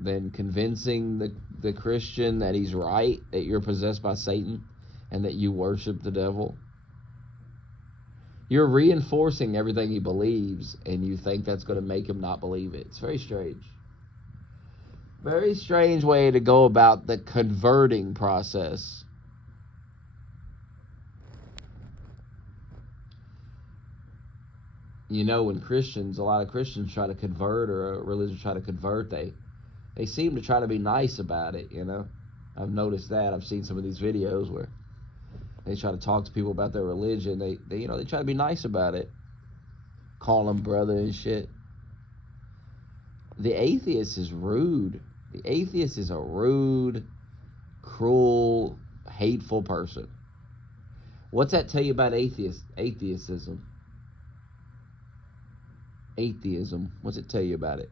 than convincing the Christian that he's right, that you're possessed by Satan, and that you worship the devil? You're reinforcing everything he believes, and you think that's going to make him not believe it. It's very strange. Very strange way to go about the converting process. You know, when a lot of Christians try to convert, or a religion try to convert, they seem to try to be nice about it, you know. I've noticed that. I've seen some of these videos where they try to talk to people about their religion. They try to be nice about it. Call them brother and shit. The atheist is rude. The atheist is a rude, cruel, hateful person. What's that tell you about atheism? Atheism. What's it tell you about it?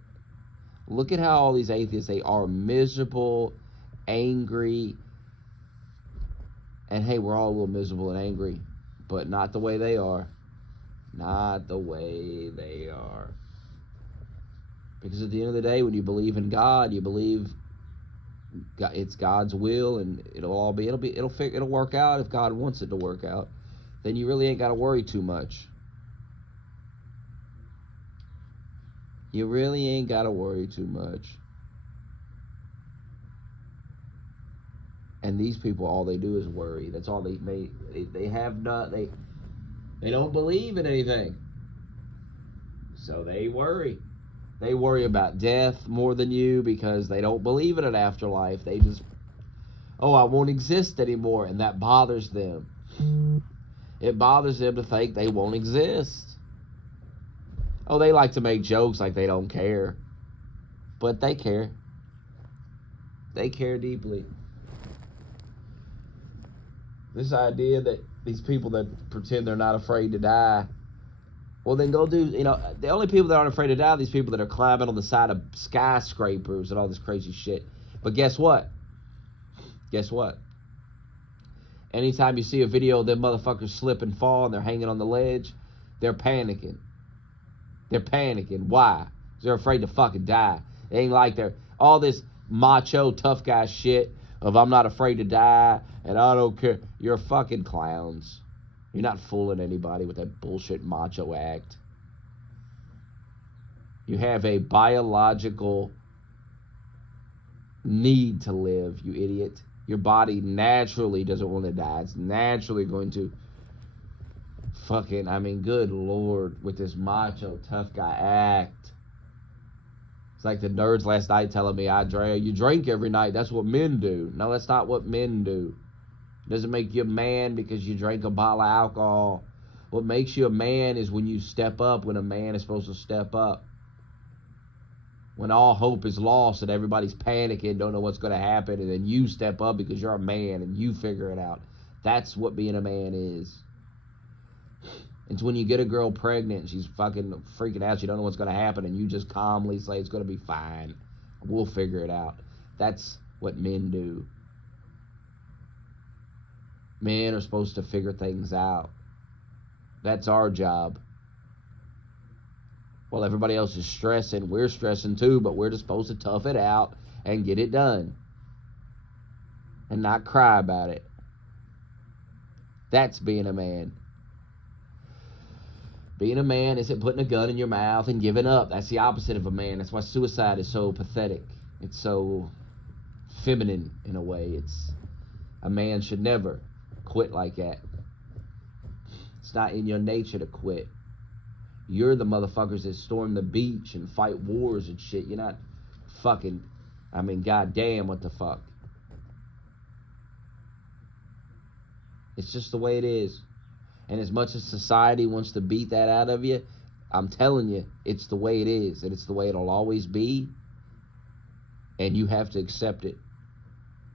Look at how all these atheists, they are miserable, angry, and hey, we're all a little miserable and angry, but not the way they are. Not the way they are. Because at the end of the day, when you believe in God, you believe it's God's will, and it'll work out if God wants it to work out. Then you really ain't got to worry too much. You really ain't got to worry too much. And these people, all they do is worry. That's all they have not. They don't believe in anything. So they worry. They worry about death more than you because they don't believe in an afterlife. They just, I won't exist anymore, and that bothers them. It bothers them to think they won't exist. Oh, they like to make jokes like they don't care. But they care. They care deeply. This idea that these people that pretend they're not afraid to die, well, then go do, the only people that aren't afraid to die are these people that are climbing on the side of skyscrapers and all this crazy shit. But guess what? Guess what? Anytime you see a video of them motherfuckers slip and fall and they're hanging on the ledge, they're panicking. They're panicking. Why? Because they're afraid to fucking die. It ain't like they're all this macho tough guy shit of I'm not afraid to die and I don't care. You're fucking clowns. You're not fooling anybody with that bullshit macho act. You have a biological need to live, you idiot. Your body naturally doesn't want to die. It's naturally going to good Lord, with this macho tough guy act. It's like the nerds last night telling me, you drink every night. That's what men do. No, that's not what men do. It doesn't make you a man because you drink a bottle of alcohol. What makes you a man is when you step up when a man is supposed to step up. When all hope is lost and everybody's panicking, don't know what's going to happen, and then you step up because you're a man and you figure it out. That's what being a man is. It's when you get a girl pregnant and she's fucking freaking out, she don't know what's going to happen, and you just calmly say it's going to be fine. We'll figure it out. That's what men do. Men are supposed to figure things out. That's our job. Well, everybody else is stressing. We're stressing too, but we're just supposed to tough it out and get it done. and not cry about it. That's being a man. Being a man isn't putting a gun in your mouth and giving up. That's the opposite of a man. That's why suicide is so pathetic. It's so feminine in a way. A man should never quit like that. It's not in your nature to quit. You're the motherfuckers that storm the beach and fight wars and shit. You're not fucking, goddamn, what the fuck? It's just the way it is. And as much as society wants to beat that out of you, I'm telling you, it's the way it is. And it's the way it'll always be. And you have to accept it.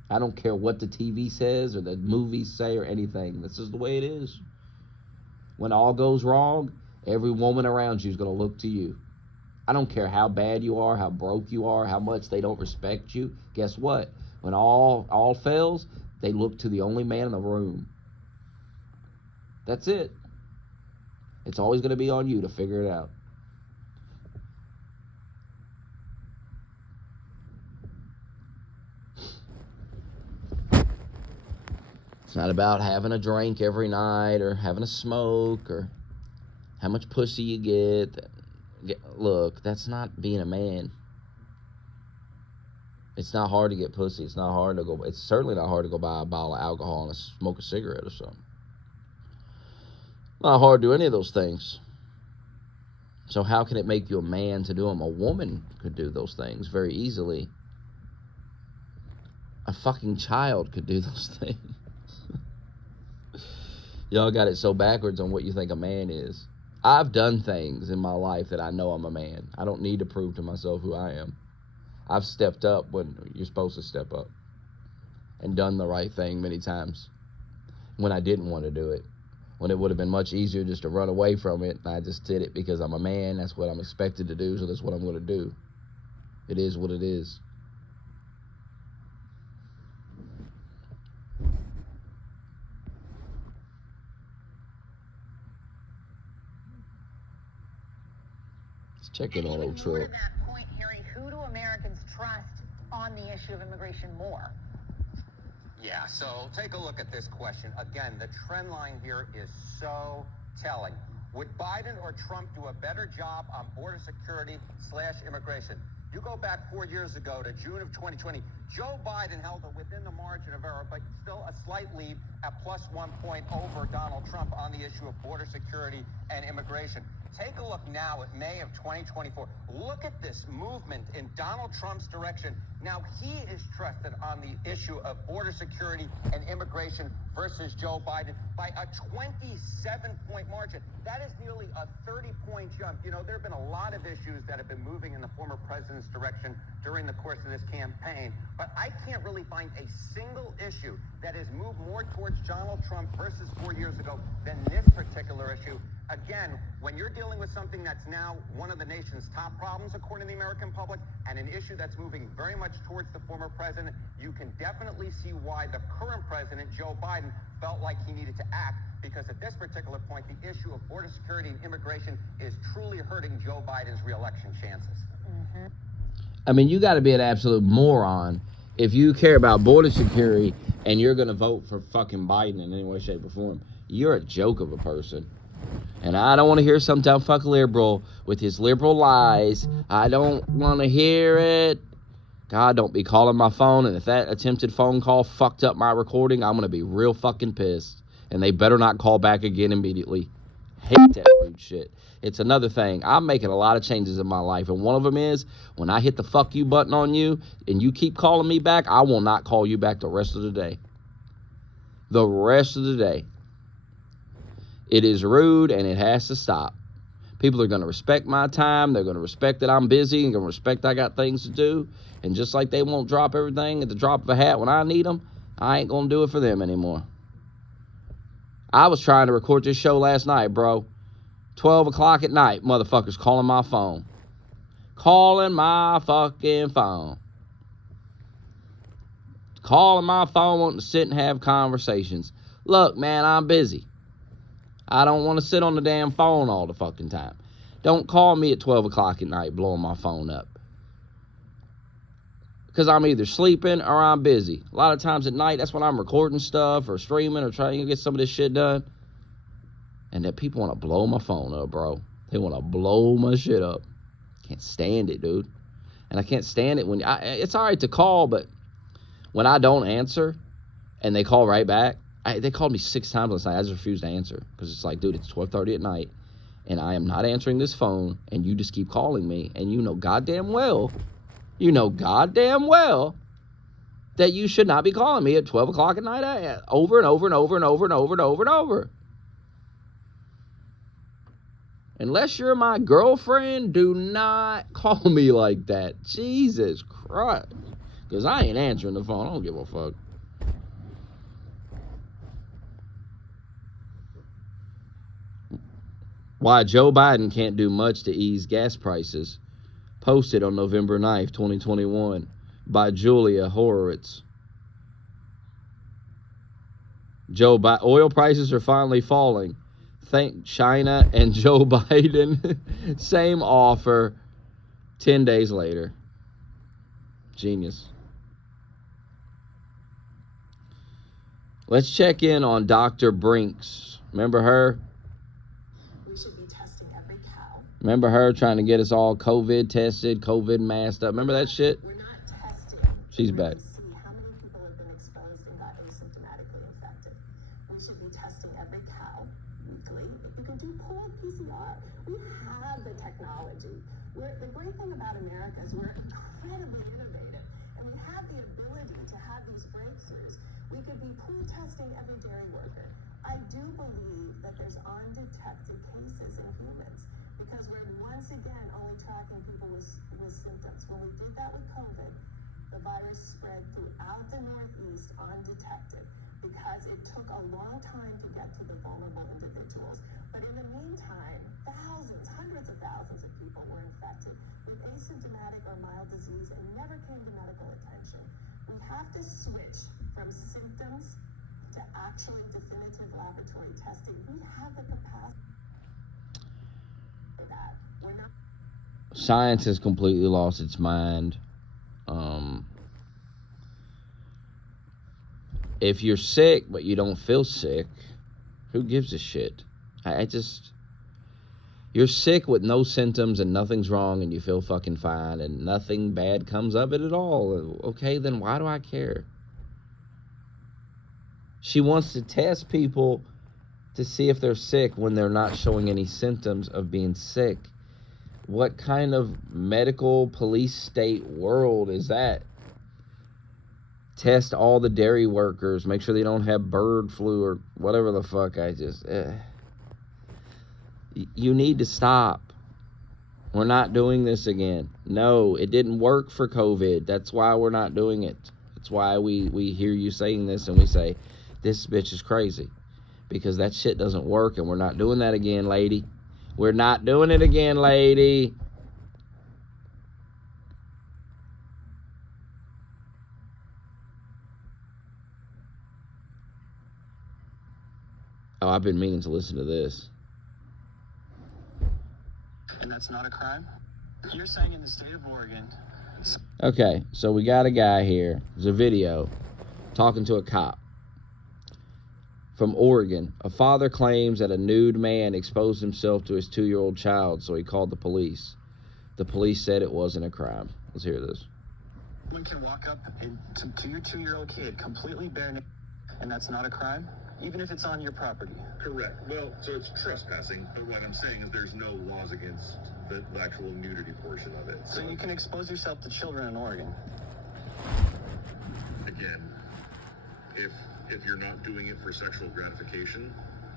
I don't care what the TV says or the movies say or anything. This is the way it is. When all goes wrong, every woman around you is going to look to you. I don't care how bad you are, how broke you are, how much they don't respect you. Guess what? When all fails, they look to the only man in the room. That's it. It's always going to be on you to figure it out. It's not about having a drink every night or having a smoke or how much pussy you get. Look, that's not being a man. It's not hard to get pussy. It's certainly not hard to go buy a bottle of alcohol and smoke a cigarette or something. Not hard to do any of those things. So how can it make you a man to do them? A woman could do those things very easily. A fucking child could do those things. Y'all got it so backwards on what you think a man is. I've done things in my life that I know I'm a man. I don't need to prove to myself who I am. I've stepped up when you're supposed to step up. And done the right thing many times. When I didn't want to do it. When it would have been much easier just to run away from it. And I just did it because I'm a man. That's what I'm expected to do. So that's what I'm going to do. It is what it is. Check in on old More Trill. to that point, Harry, who do Americans trust on the issue of immigration more? Yeah, so take a look at this question. Again, the trend line here is so telling. Would Biden or Trump do a better job on border security / immigration? You go back 4 years ago to June of 2020, Joe Biden held it within the margin of error, but still a slight lead at +1 point over Donald Trump on the issue of border security and immigration. Take a look now at May of 2024. Look at this movement in Donald Trump's direction. Now he is trusted on the issue of border security and immigration versus Joe Biden by a 27-point margin. That is nearly a 30-point jump. You know, there have been a lot of issues that have been moving in the former president's direction during the course of this campaign, but I can't really find a single issue that has moved more towards Donald Trump versus 4 years ago than this particular issue. Again, when you're dealing with something that's now one of the nation's top problems, according to the American public, and an issue that's moving very much towards the former president, you can definitely see why the current president, Joe Biden, felt like he needed to act, because at this particular point, the issue of border security and immigration is truly hurting Joe Biden's reelection chances. Mm-hmm. I mean, you got to be an absolute moron if you care about border security and you're going to vote for fucking Biden in any way, shape, or form. You're a joke of a person. And I don't want to hear some dumb fuck liberal with his liberal lies. I don't want to hear it. God, don't be calling my phone. And if that attempted phone call fucked up my recording, I'm going to be real fucking pissed. And they better not call back again immediately. Hate that rude shit. It's another thing. I'm making a lot of changes in my life. And one of them is when I hit the fuck you button on you and you keep calling me back, I will not call you back the rest of the day. The rest of the day. It is rude and it has to stop. People are going to respect my time. They're going to respect that I'm busy and going to respect I got things to do. And just like they won't drop everything at the drop of a hat when I need them, I ain't going to do it for them anymore. I was trying to record this show last night, bro. 12 o'clock at night, motherfuckers calling my phone. Calling my fucking phone. Calling my phone, wanting to sit and have conversations. Look, man, I'm busy. I don't want to sit on the damn phone all the fucking time. Don't call me at 12 o'clock at night blowing my phone up. because I'm either sleeping or I'm busy. A lot of times at night, that's when I'm recording stuff or streaming or trying to get some of this shit done. And that people want to blow my phone up, bro. They want to blow my shit up. Can't stand it, dude. And I can't stand it when it's all right to call, but when I don't answer and they call right back, they called me 6 times last night. I just refused to answer because it's like, dude, it's 12:30 at night and I am not answering this phone and you just keep calling me, and you know goddamn well that you should not be calling me at 12 o'clock at night over and over and over and over and over and over and over. Unless you're my girlfriend, do not call me like that. Jesus Christ. Because I ain't answering the phone. I don't give a fuck. Why Joe Biden can't do much to ease gas prices. Posted on November 9th, 2021 by Julia Horowitz. Oil prices are finally falling. Thank China and Joe Biden. Same offer 10 days later. Genius. Let's check in on Dr. Brinks. Remember her? We should be testing every cow. Remember her trying to get us all COVID tested, COVID masked up? Remember that shit? We're not testing. She's back. To see how many people have been exposed and got asymptomatically infected. We should be testing every cow weekly. You can do pooled PCR. We have the technology. The great thing about America is we're incredibly innovative, and we have the ability to have these breakthroughs. We could be pool testing every dairy worker. I do believe that there's undetected cases in humans because we're once again only tracking people with symptoms. When we did that with COVID, the virus spread throughout the Northeast undetected because it took a long time to get to the vulnerable individuals. But in the meantime, thousands, hundreds of thousands of people were infected with asymptomatic or mild disease and never came to medical attention. We have to switch from symptoms to actually definitive laboratory testing. We have the capacity for that. We're not. Science has completely lost its mind. If you're sick but you don't feel sick, who gives a shit? You're sick with no symptoms and nothing's wrong and you feel fucking fine and nothing bad comes of it at all. Okay, then why do I care? She wants to test people to see if they're sick when they're not showing any symptoms of being sick. What kind of medical police state world is that? Test all the dairy workers, make sure they don't have bird flu or whatever the fuck. You need to stop. We're not doing this again. No, it didn't work for COVID. That's why we're not doing it. That's why we hear you saying this and we say, this bitch is crazy. Because that shit doesn't work and we're not doing that again, lady. We're not doing it again, lady. Oh, I've been meaning to listen to this. And that's not a crime? You're saying in the state of Oregon... Okay, so we got a guy here. There's a video talking to a cop. From Oregon, a father claims that a nude man exposed himself to his 2-year-old child, so he called the police. The police said it wasn't a crime. Let's hear this. Someone can walk up to your 2-year-old kid completely bare naked, and that's not a crime? Even if it's on your property? Correct. Well, so it's trespassing, but what I'm saying is there's no laws against the actual nudity portion of it. So you can expose yourself to children in Oregon? Again, if you're not doing it for sexual gratification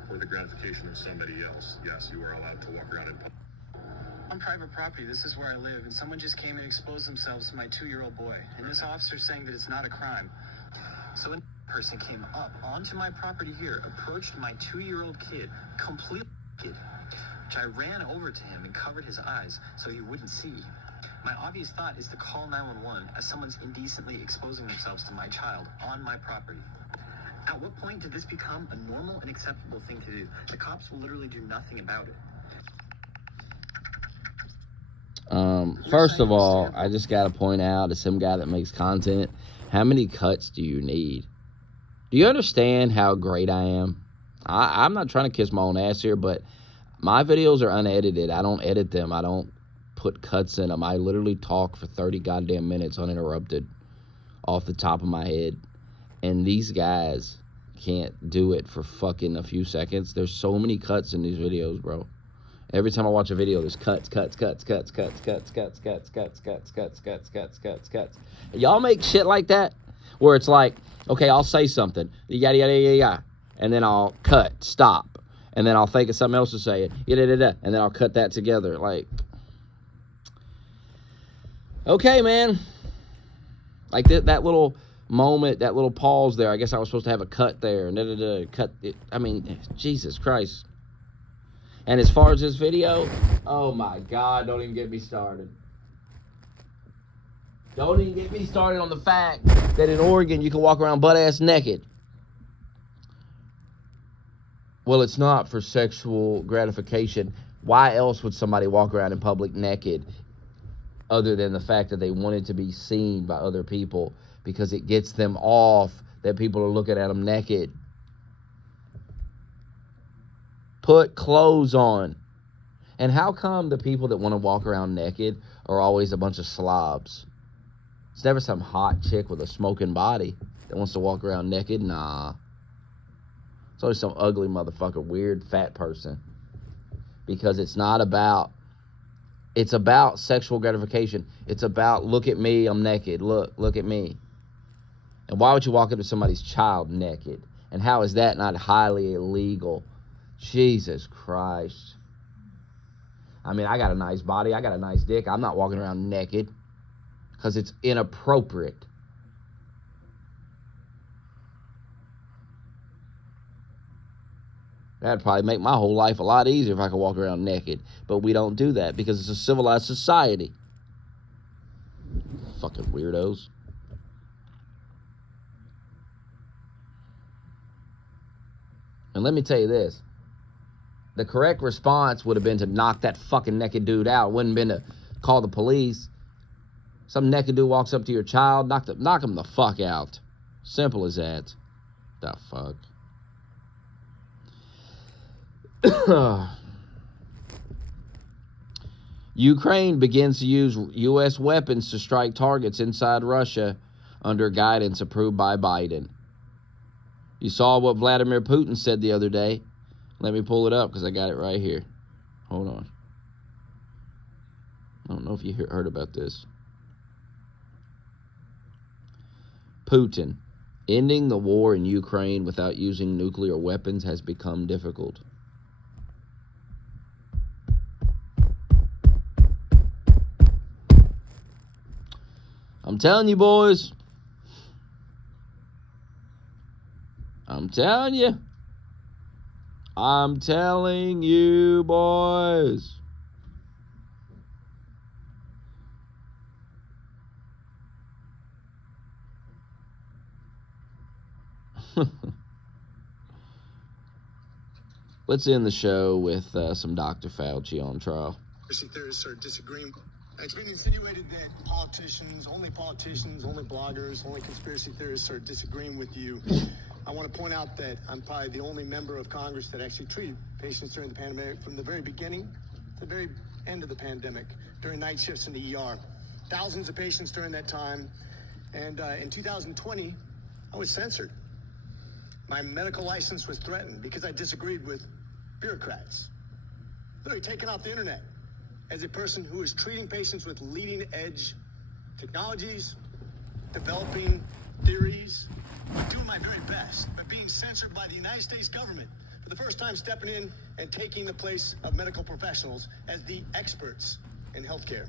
or the gratification of somebody else, yes, you are allowed to walk around in public. On private property, this is where I live, and someone just came and exposed themselves to my 2-year-old boy, and this officer's saying that it's not a crime. So a person came up onto my property here, approached my 2-year-old kid, completely naked, which I ran over to him and covered his eyes so he wouldn't see. My obvious thought is to call 911 as someone's indecently exposing themselves to my child on my property. At what point did this become a normal and acceptable thing to do? The cops will literally do nothing about it. First of all, I just got to point out, as some guy that makes content, how many cuts do you need? Do you understand how great I am? I'm not trying to kiss my own ass here, but my videos are unedited. I don't edit them. I don't put cuts in them. I literally talk for 30 goddamn minutes uninterrupted off the top of my head. And these guys can't do it for fucking a few seconds. There's so many cuts in these videos, bro. Every time I watch a video, there's cuts. Y'all make shit like that where it's like, okay, I'll say something, yada, yada, yada, yada, and then I'll cut, stop, and then I'll think of something else to say, yada, yada, yada, and then I'll cut that together. Like, okay, man. Like that little moment, that little pause there, I guess I was supposed to have a cut there, and cut it. I mean, Jesus Christ. And as far as this video, oh my God, don't even get me started. Don't even get me started on the fact that in Oregon you can walk around butt-ass naked. Well, it's not for sexual gratification. Why else would somebody walk around in public naked other than the fact that they wanted to be seen by other people? Because it gets them off that people are looking at them naked. Put clothes on. And how come the people that want to walk around naked are always a bunch of slobs? It's never some hot chick with a smoking body that wants to walk around naked. Nah. It's always some ugly motherfucker, weird fat person. Because it's not about, it's about sexual gratification. It's about, look at me, I'm naked. Look at me. And why would you walk up to somebody's child naked? And how is that not highly illegal? Jesus Christ. I mean, I got a nice body. I got a nice dick. I'm not walking around naked because it's inappropriate. That'd probably make my whole life a lot easier if I could walk around naked. But we don't do that because it's a civilized society. Fucking weirdos. And let me tell you this. The correct response would have been to knock that fucking naked dude out. It wouldn't have been to call the police. Some naked dude walks up to your child, knock him the fuck out. Simple as that. The fuck. Ukraine begins to use U.S. weapons to strike targets inside Russia under guidance approved by Biden. You saw what Vladimir Putin said the other day. Let me pull it up because I got it right here. Hold on. I don't know if you heard about this. Putin. Ending the war in Ukraine without using nuclear weapons has become difficult. I'm telling you, boys. I'm telling you. I'm telling you, boys. Let's end the show with some Dr. Fauci on trial. Conspiracy theorists are disagreeing. It's been insinuated that politicians, only bloggers, only conspiracy theorists are disagreeing with you. I want to point out that I'm probably the only member of Congress that actually treated patients during the pandemic from the very beginning to the very end of the pandemic, during night shifts in the ER. Thousands of patients during that time. And in 2020, I was censored. My medical license was threatened because I disagreed with bureaucrats. Literally taken off the internet as a person who is treating patients with leading edge technologies, developing theories, doing my very best, but being censored by the United States government for the first time, stepping in and taking the place of medical professionals as the experts in healthcare.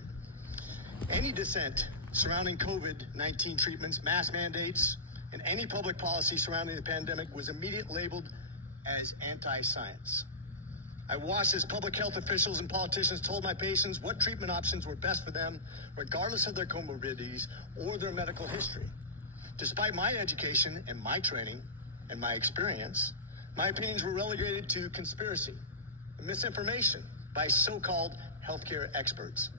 Any dissent surrounding COVID-19 treatments, mask mandates, and any public policy surrounding the pandemic was immediately labeled as anti-science. I watched as public health officials and politicians told my patients what treatment options were best for them, regardless of their comorbidities or their medical history. Despite my education and my training and my experience, my opinions were relegated to conspiracy and misinformation by so-called healthcare experts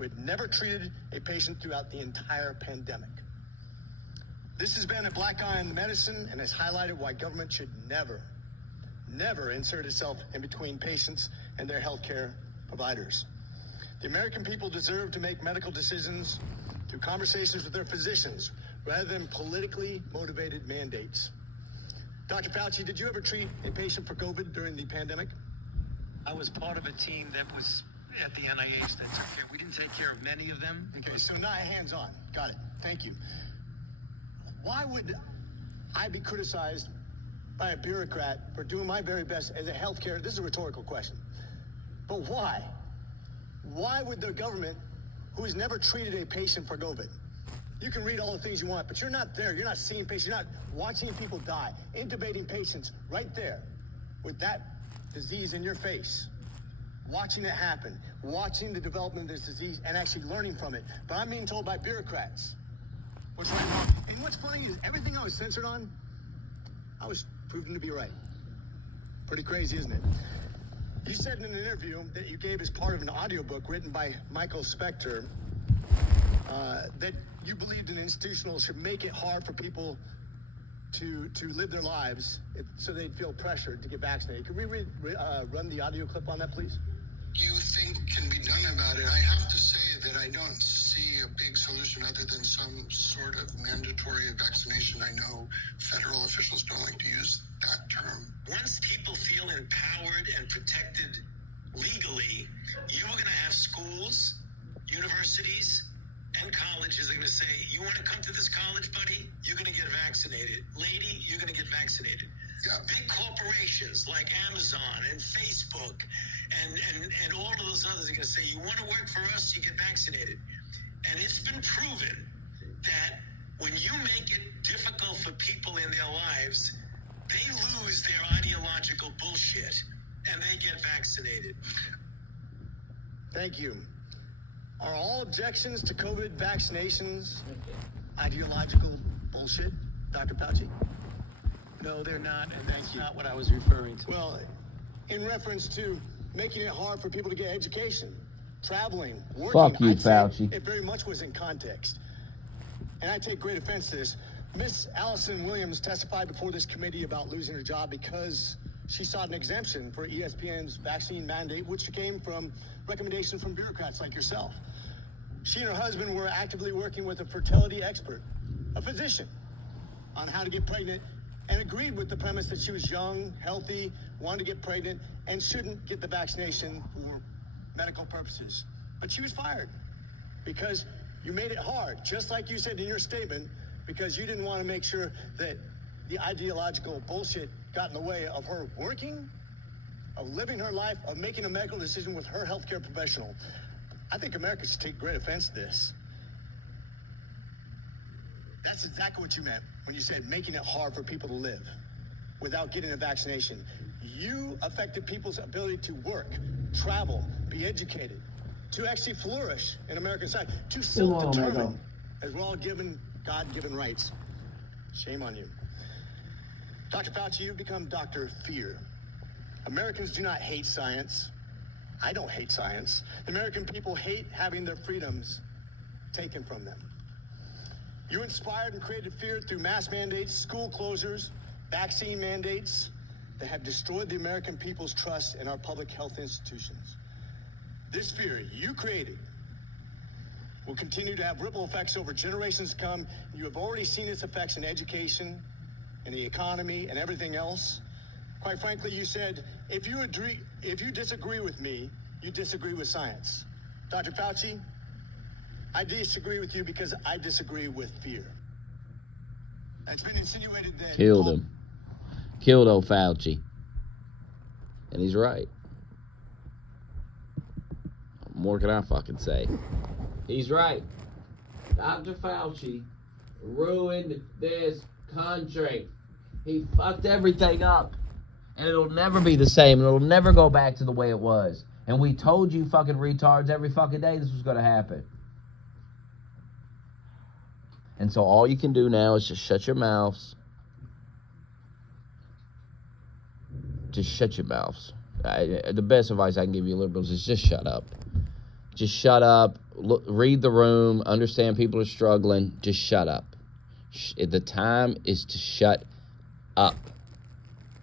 who had never treated a patient throughout the entire pandemic. This has been a black eye in the medicine and has highlighted why government should never insert itself in between patients and their healthcare providers. The American people deserve to make medical decisions through conversations with their physicians rather than politically motivated mandates. Dr. Fauci, did you ever treat a patient for COVID during the pandemic? I was part of a team that was at the NIH that took care. We didn't take care of many of them. Okay, so not hands-on. Got it. Thank you. Why would I be criticized by a bureaucrat for doing my very best as a healthcare? This is a rhetorical question. But why? Why would the government, who has never treated a patient for COVID, you can read all the things you want, but you're not there. You're not seeing patients. You're not watching people die, intubating patients right there with that disease in your face, watching it happen, watching the development of this disease and actually learning from it. But I'm being told by bureaucrats what's right and wrong. And what's funny is everything I was censored on, I was proven to be right. Pretty crazy, isn't it? You said in an interview that you gave as part of an audiobook written by Michael Spector that you believed an institutional should make it hard for people to live their lives so they'd feel pressured to get vaccinated. Could we run the audio clip on that, please? You think can be done about it? I have to say that I don't see a big solution other than some sort of mandatory vaccination. I know federal officials don't like to use that term. Once people feel empowered and protected legally, you are going to have schools, universities, and colleges are going to say, you want to come to this college, buddy? You're going to get vaccinated. Lady, you're going to get vaccinated. Yeah. Big corporations like Amazon and Facebook and all of those others are going to say, you want to work for us, you get vaccinated. And it's been proven that when you make it difficult for people in their lives, they lose their ideological bullshit and they get vaccinated. Thank you. Are all objections to COVID vaccinations ideological bullshit, Dr. Fauci? No, they're not, and that's not what I was referring to. Well, in reference to making it hard for people to get education, traveling, working. Fuck you, I'd say Fauci. it very much was in context. And I take great offense to this. Miss Allison Williams testified before this committee about losing her job because she sought an exemption for ESPN's vaccine mandate, which came from recommendations from bureaucrats like yourself. She and her husband were actively working with a fertility expert, a physician, on how to get pregnant, and agreed with the premise that she was young, healthy, wanted to get pregnant, and shouldn't get the vaccination for medical purposes. But she was fired because you made it hard, just like you said in your statement, because you didn't want to make sure that the ideological bullshit got in the way of her working, of living her life, of making a medical decision with her healthcare professional. I think America should take great offense to this. That's exactly what you meant when you said making it hard for people to live without getting a vaccination. You affected people's ability to work, travel, be educated, to actually flourish in American society, to self-determine, as we're all given God-given rights. Shame on you. Dr. Fauci, you've become Dr. Fear. Americans do not hate science. I don't hate science. The American people hate having their freedoms taken from them. You inspired and created fear through mass mandates, school closures, vaccine mandates that have destroyed the American people's trust in our public health institutions. This fear you created will continue to have ripple effects over generations to come. You have already seen its effects in education, in the economy, and everything else. Quite frankly, you said, if you disagree with me, you disagree with science. Dr. Fauci, I disagree with you because I disagree with fear. It's been insinuated that... Killed him. Killed old Fauci. And he's right. What more can I fucking say? He's right. Dr. Fauci ruined this country. He fucked everything up. And it'll never be the same. And it'll never go back to the way it was. And we told you fucking retards every fucking day this was going to happen. And so all you can do now is just shut your mouths. Just shut your mouths. The best advice I can give you liberals is just shut up. Just shut up. read the room, understand people are struggling. Just shut up. The time is to shut up.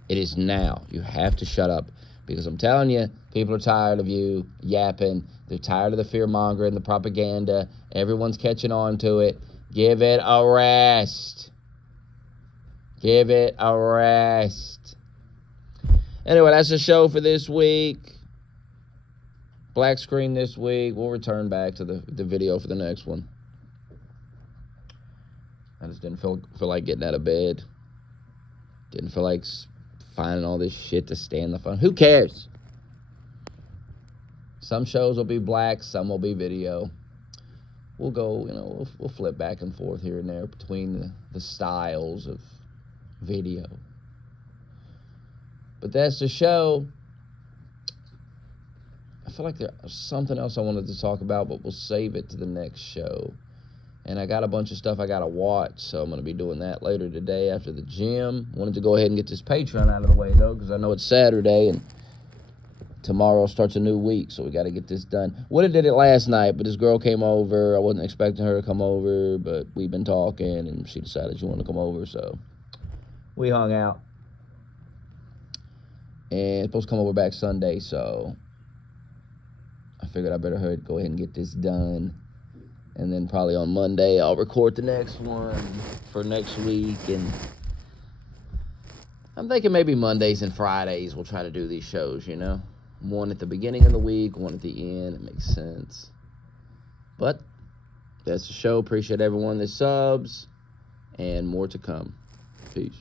It is now. You have to shut up. Because I'm telling you, people are tired of you yapping. They're tired of the fear-mongering, the propaganda. Everyone's catching on to it. Give it a rest. Give it a rest. Anyway, that's the show for this week. Black screen this week. We'll return back to the video for the next one. I just didn't feel like getting out of bed. Didn't feel like finding all this shit to stay in the phone. Who cares? Some shows will be black, some will be video. We'll go, we'll flip back and forth here and there between the styles of video. But that's the show. I feel like there's something else I wanted to talk about, but we'll save it to the next show. And I got a bunch of stuff I got to watch, so I'm going to be doing that later today after the gym. Wanted to go ahead and get this Patreon out of the way, though, because I know it's Saturday, and tomorrow starts a new week, so we got to get this done. Would have did it last night, but this girl came over. I wasn't expecting her to come over, but we've been talking, and she decided she wanted to come over, so we hung out. And it's supposed to come over back Sunday, so I figured I better go ahead and get this done. And then probably on Monday, I'll record the next one for next week. And I'm thinking maybe Mondays and Fridays we'll try to do these shows, One at the beginning of the week, one at the end. It makes sense. But that's the show. Appreciate everyone that subs. And more to come. Peace.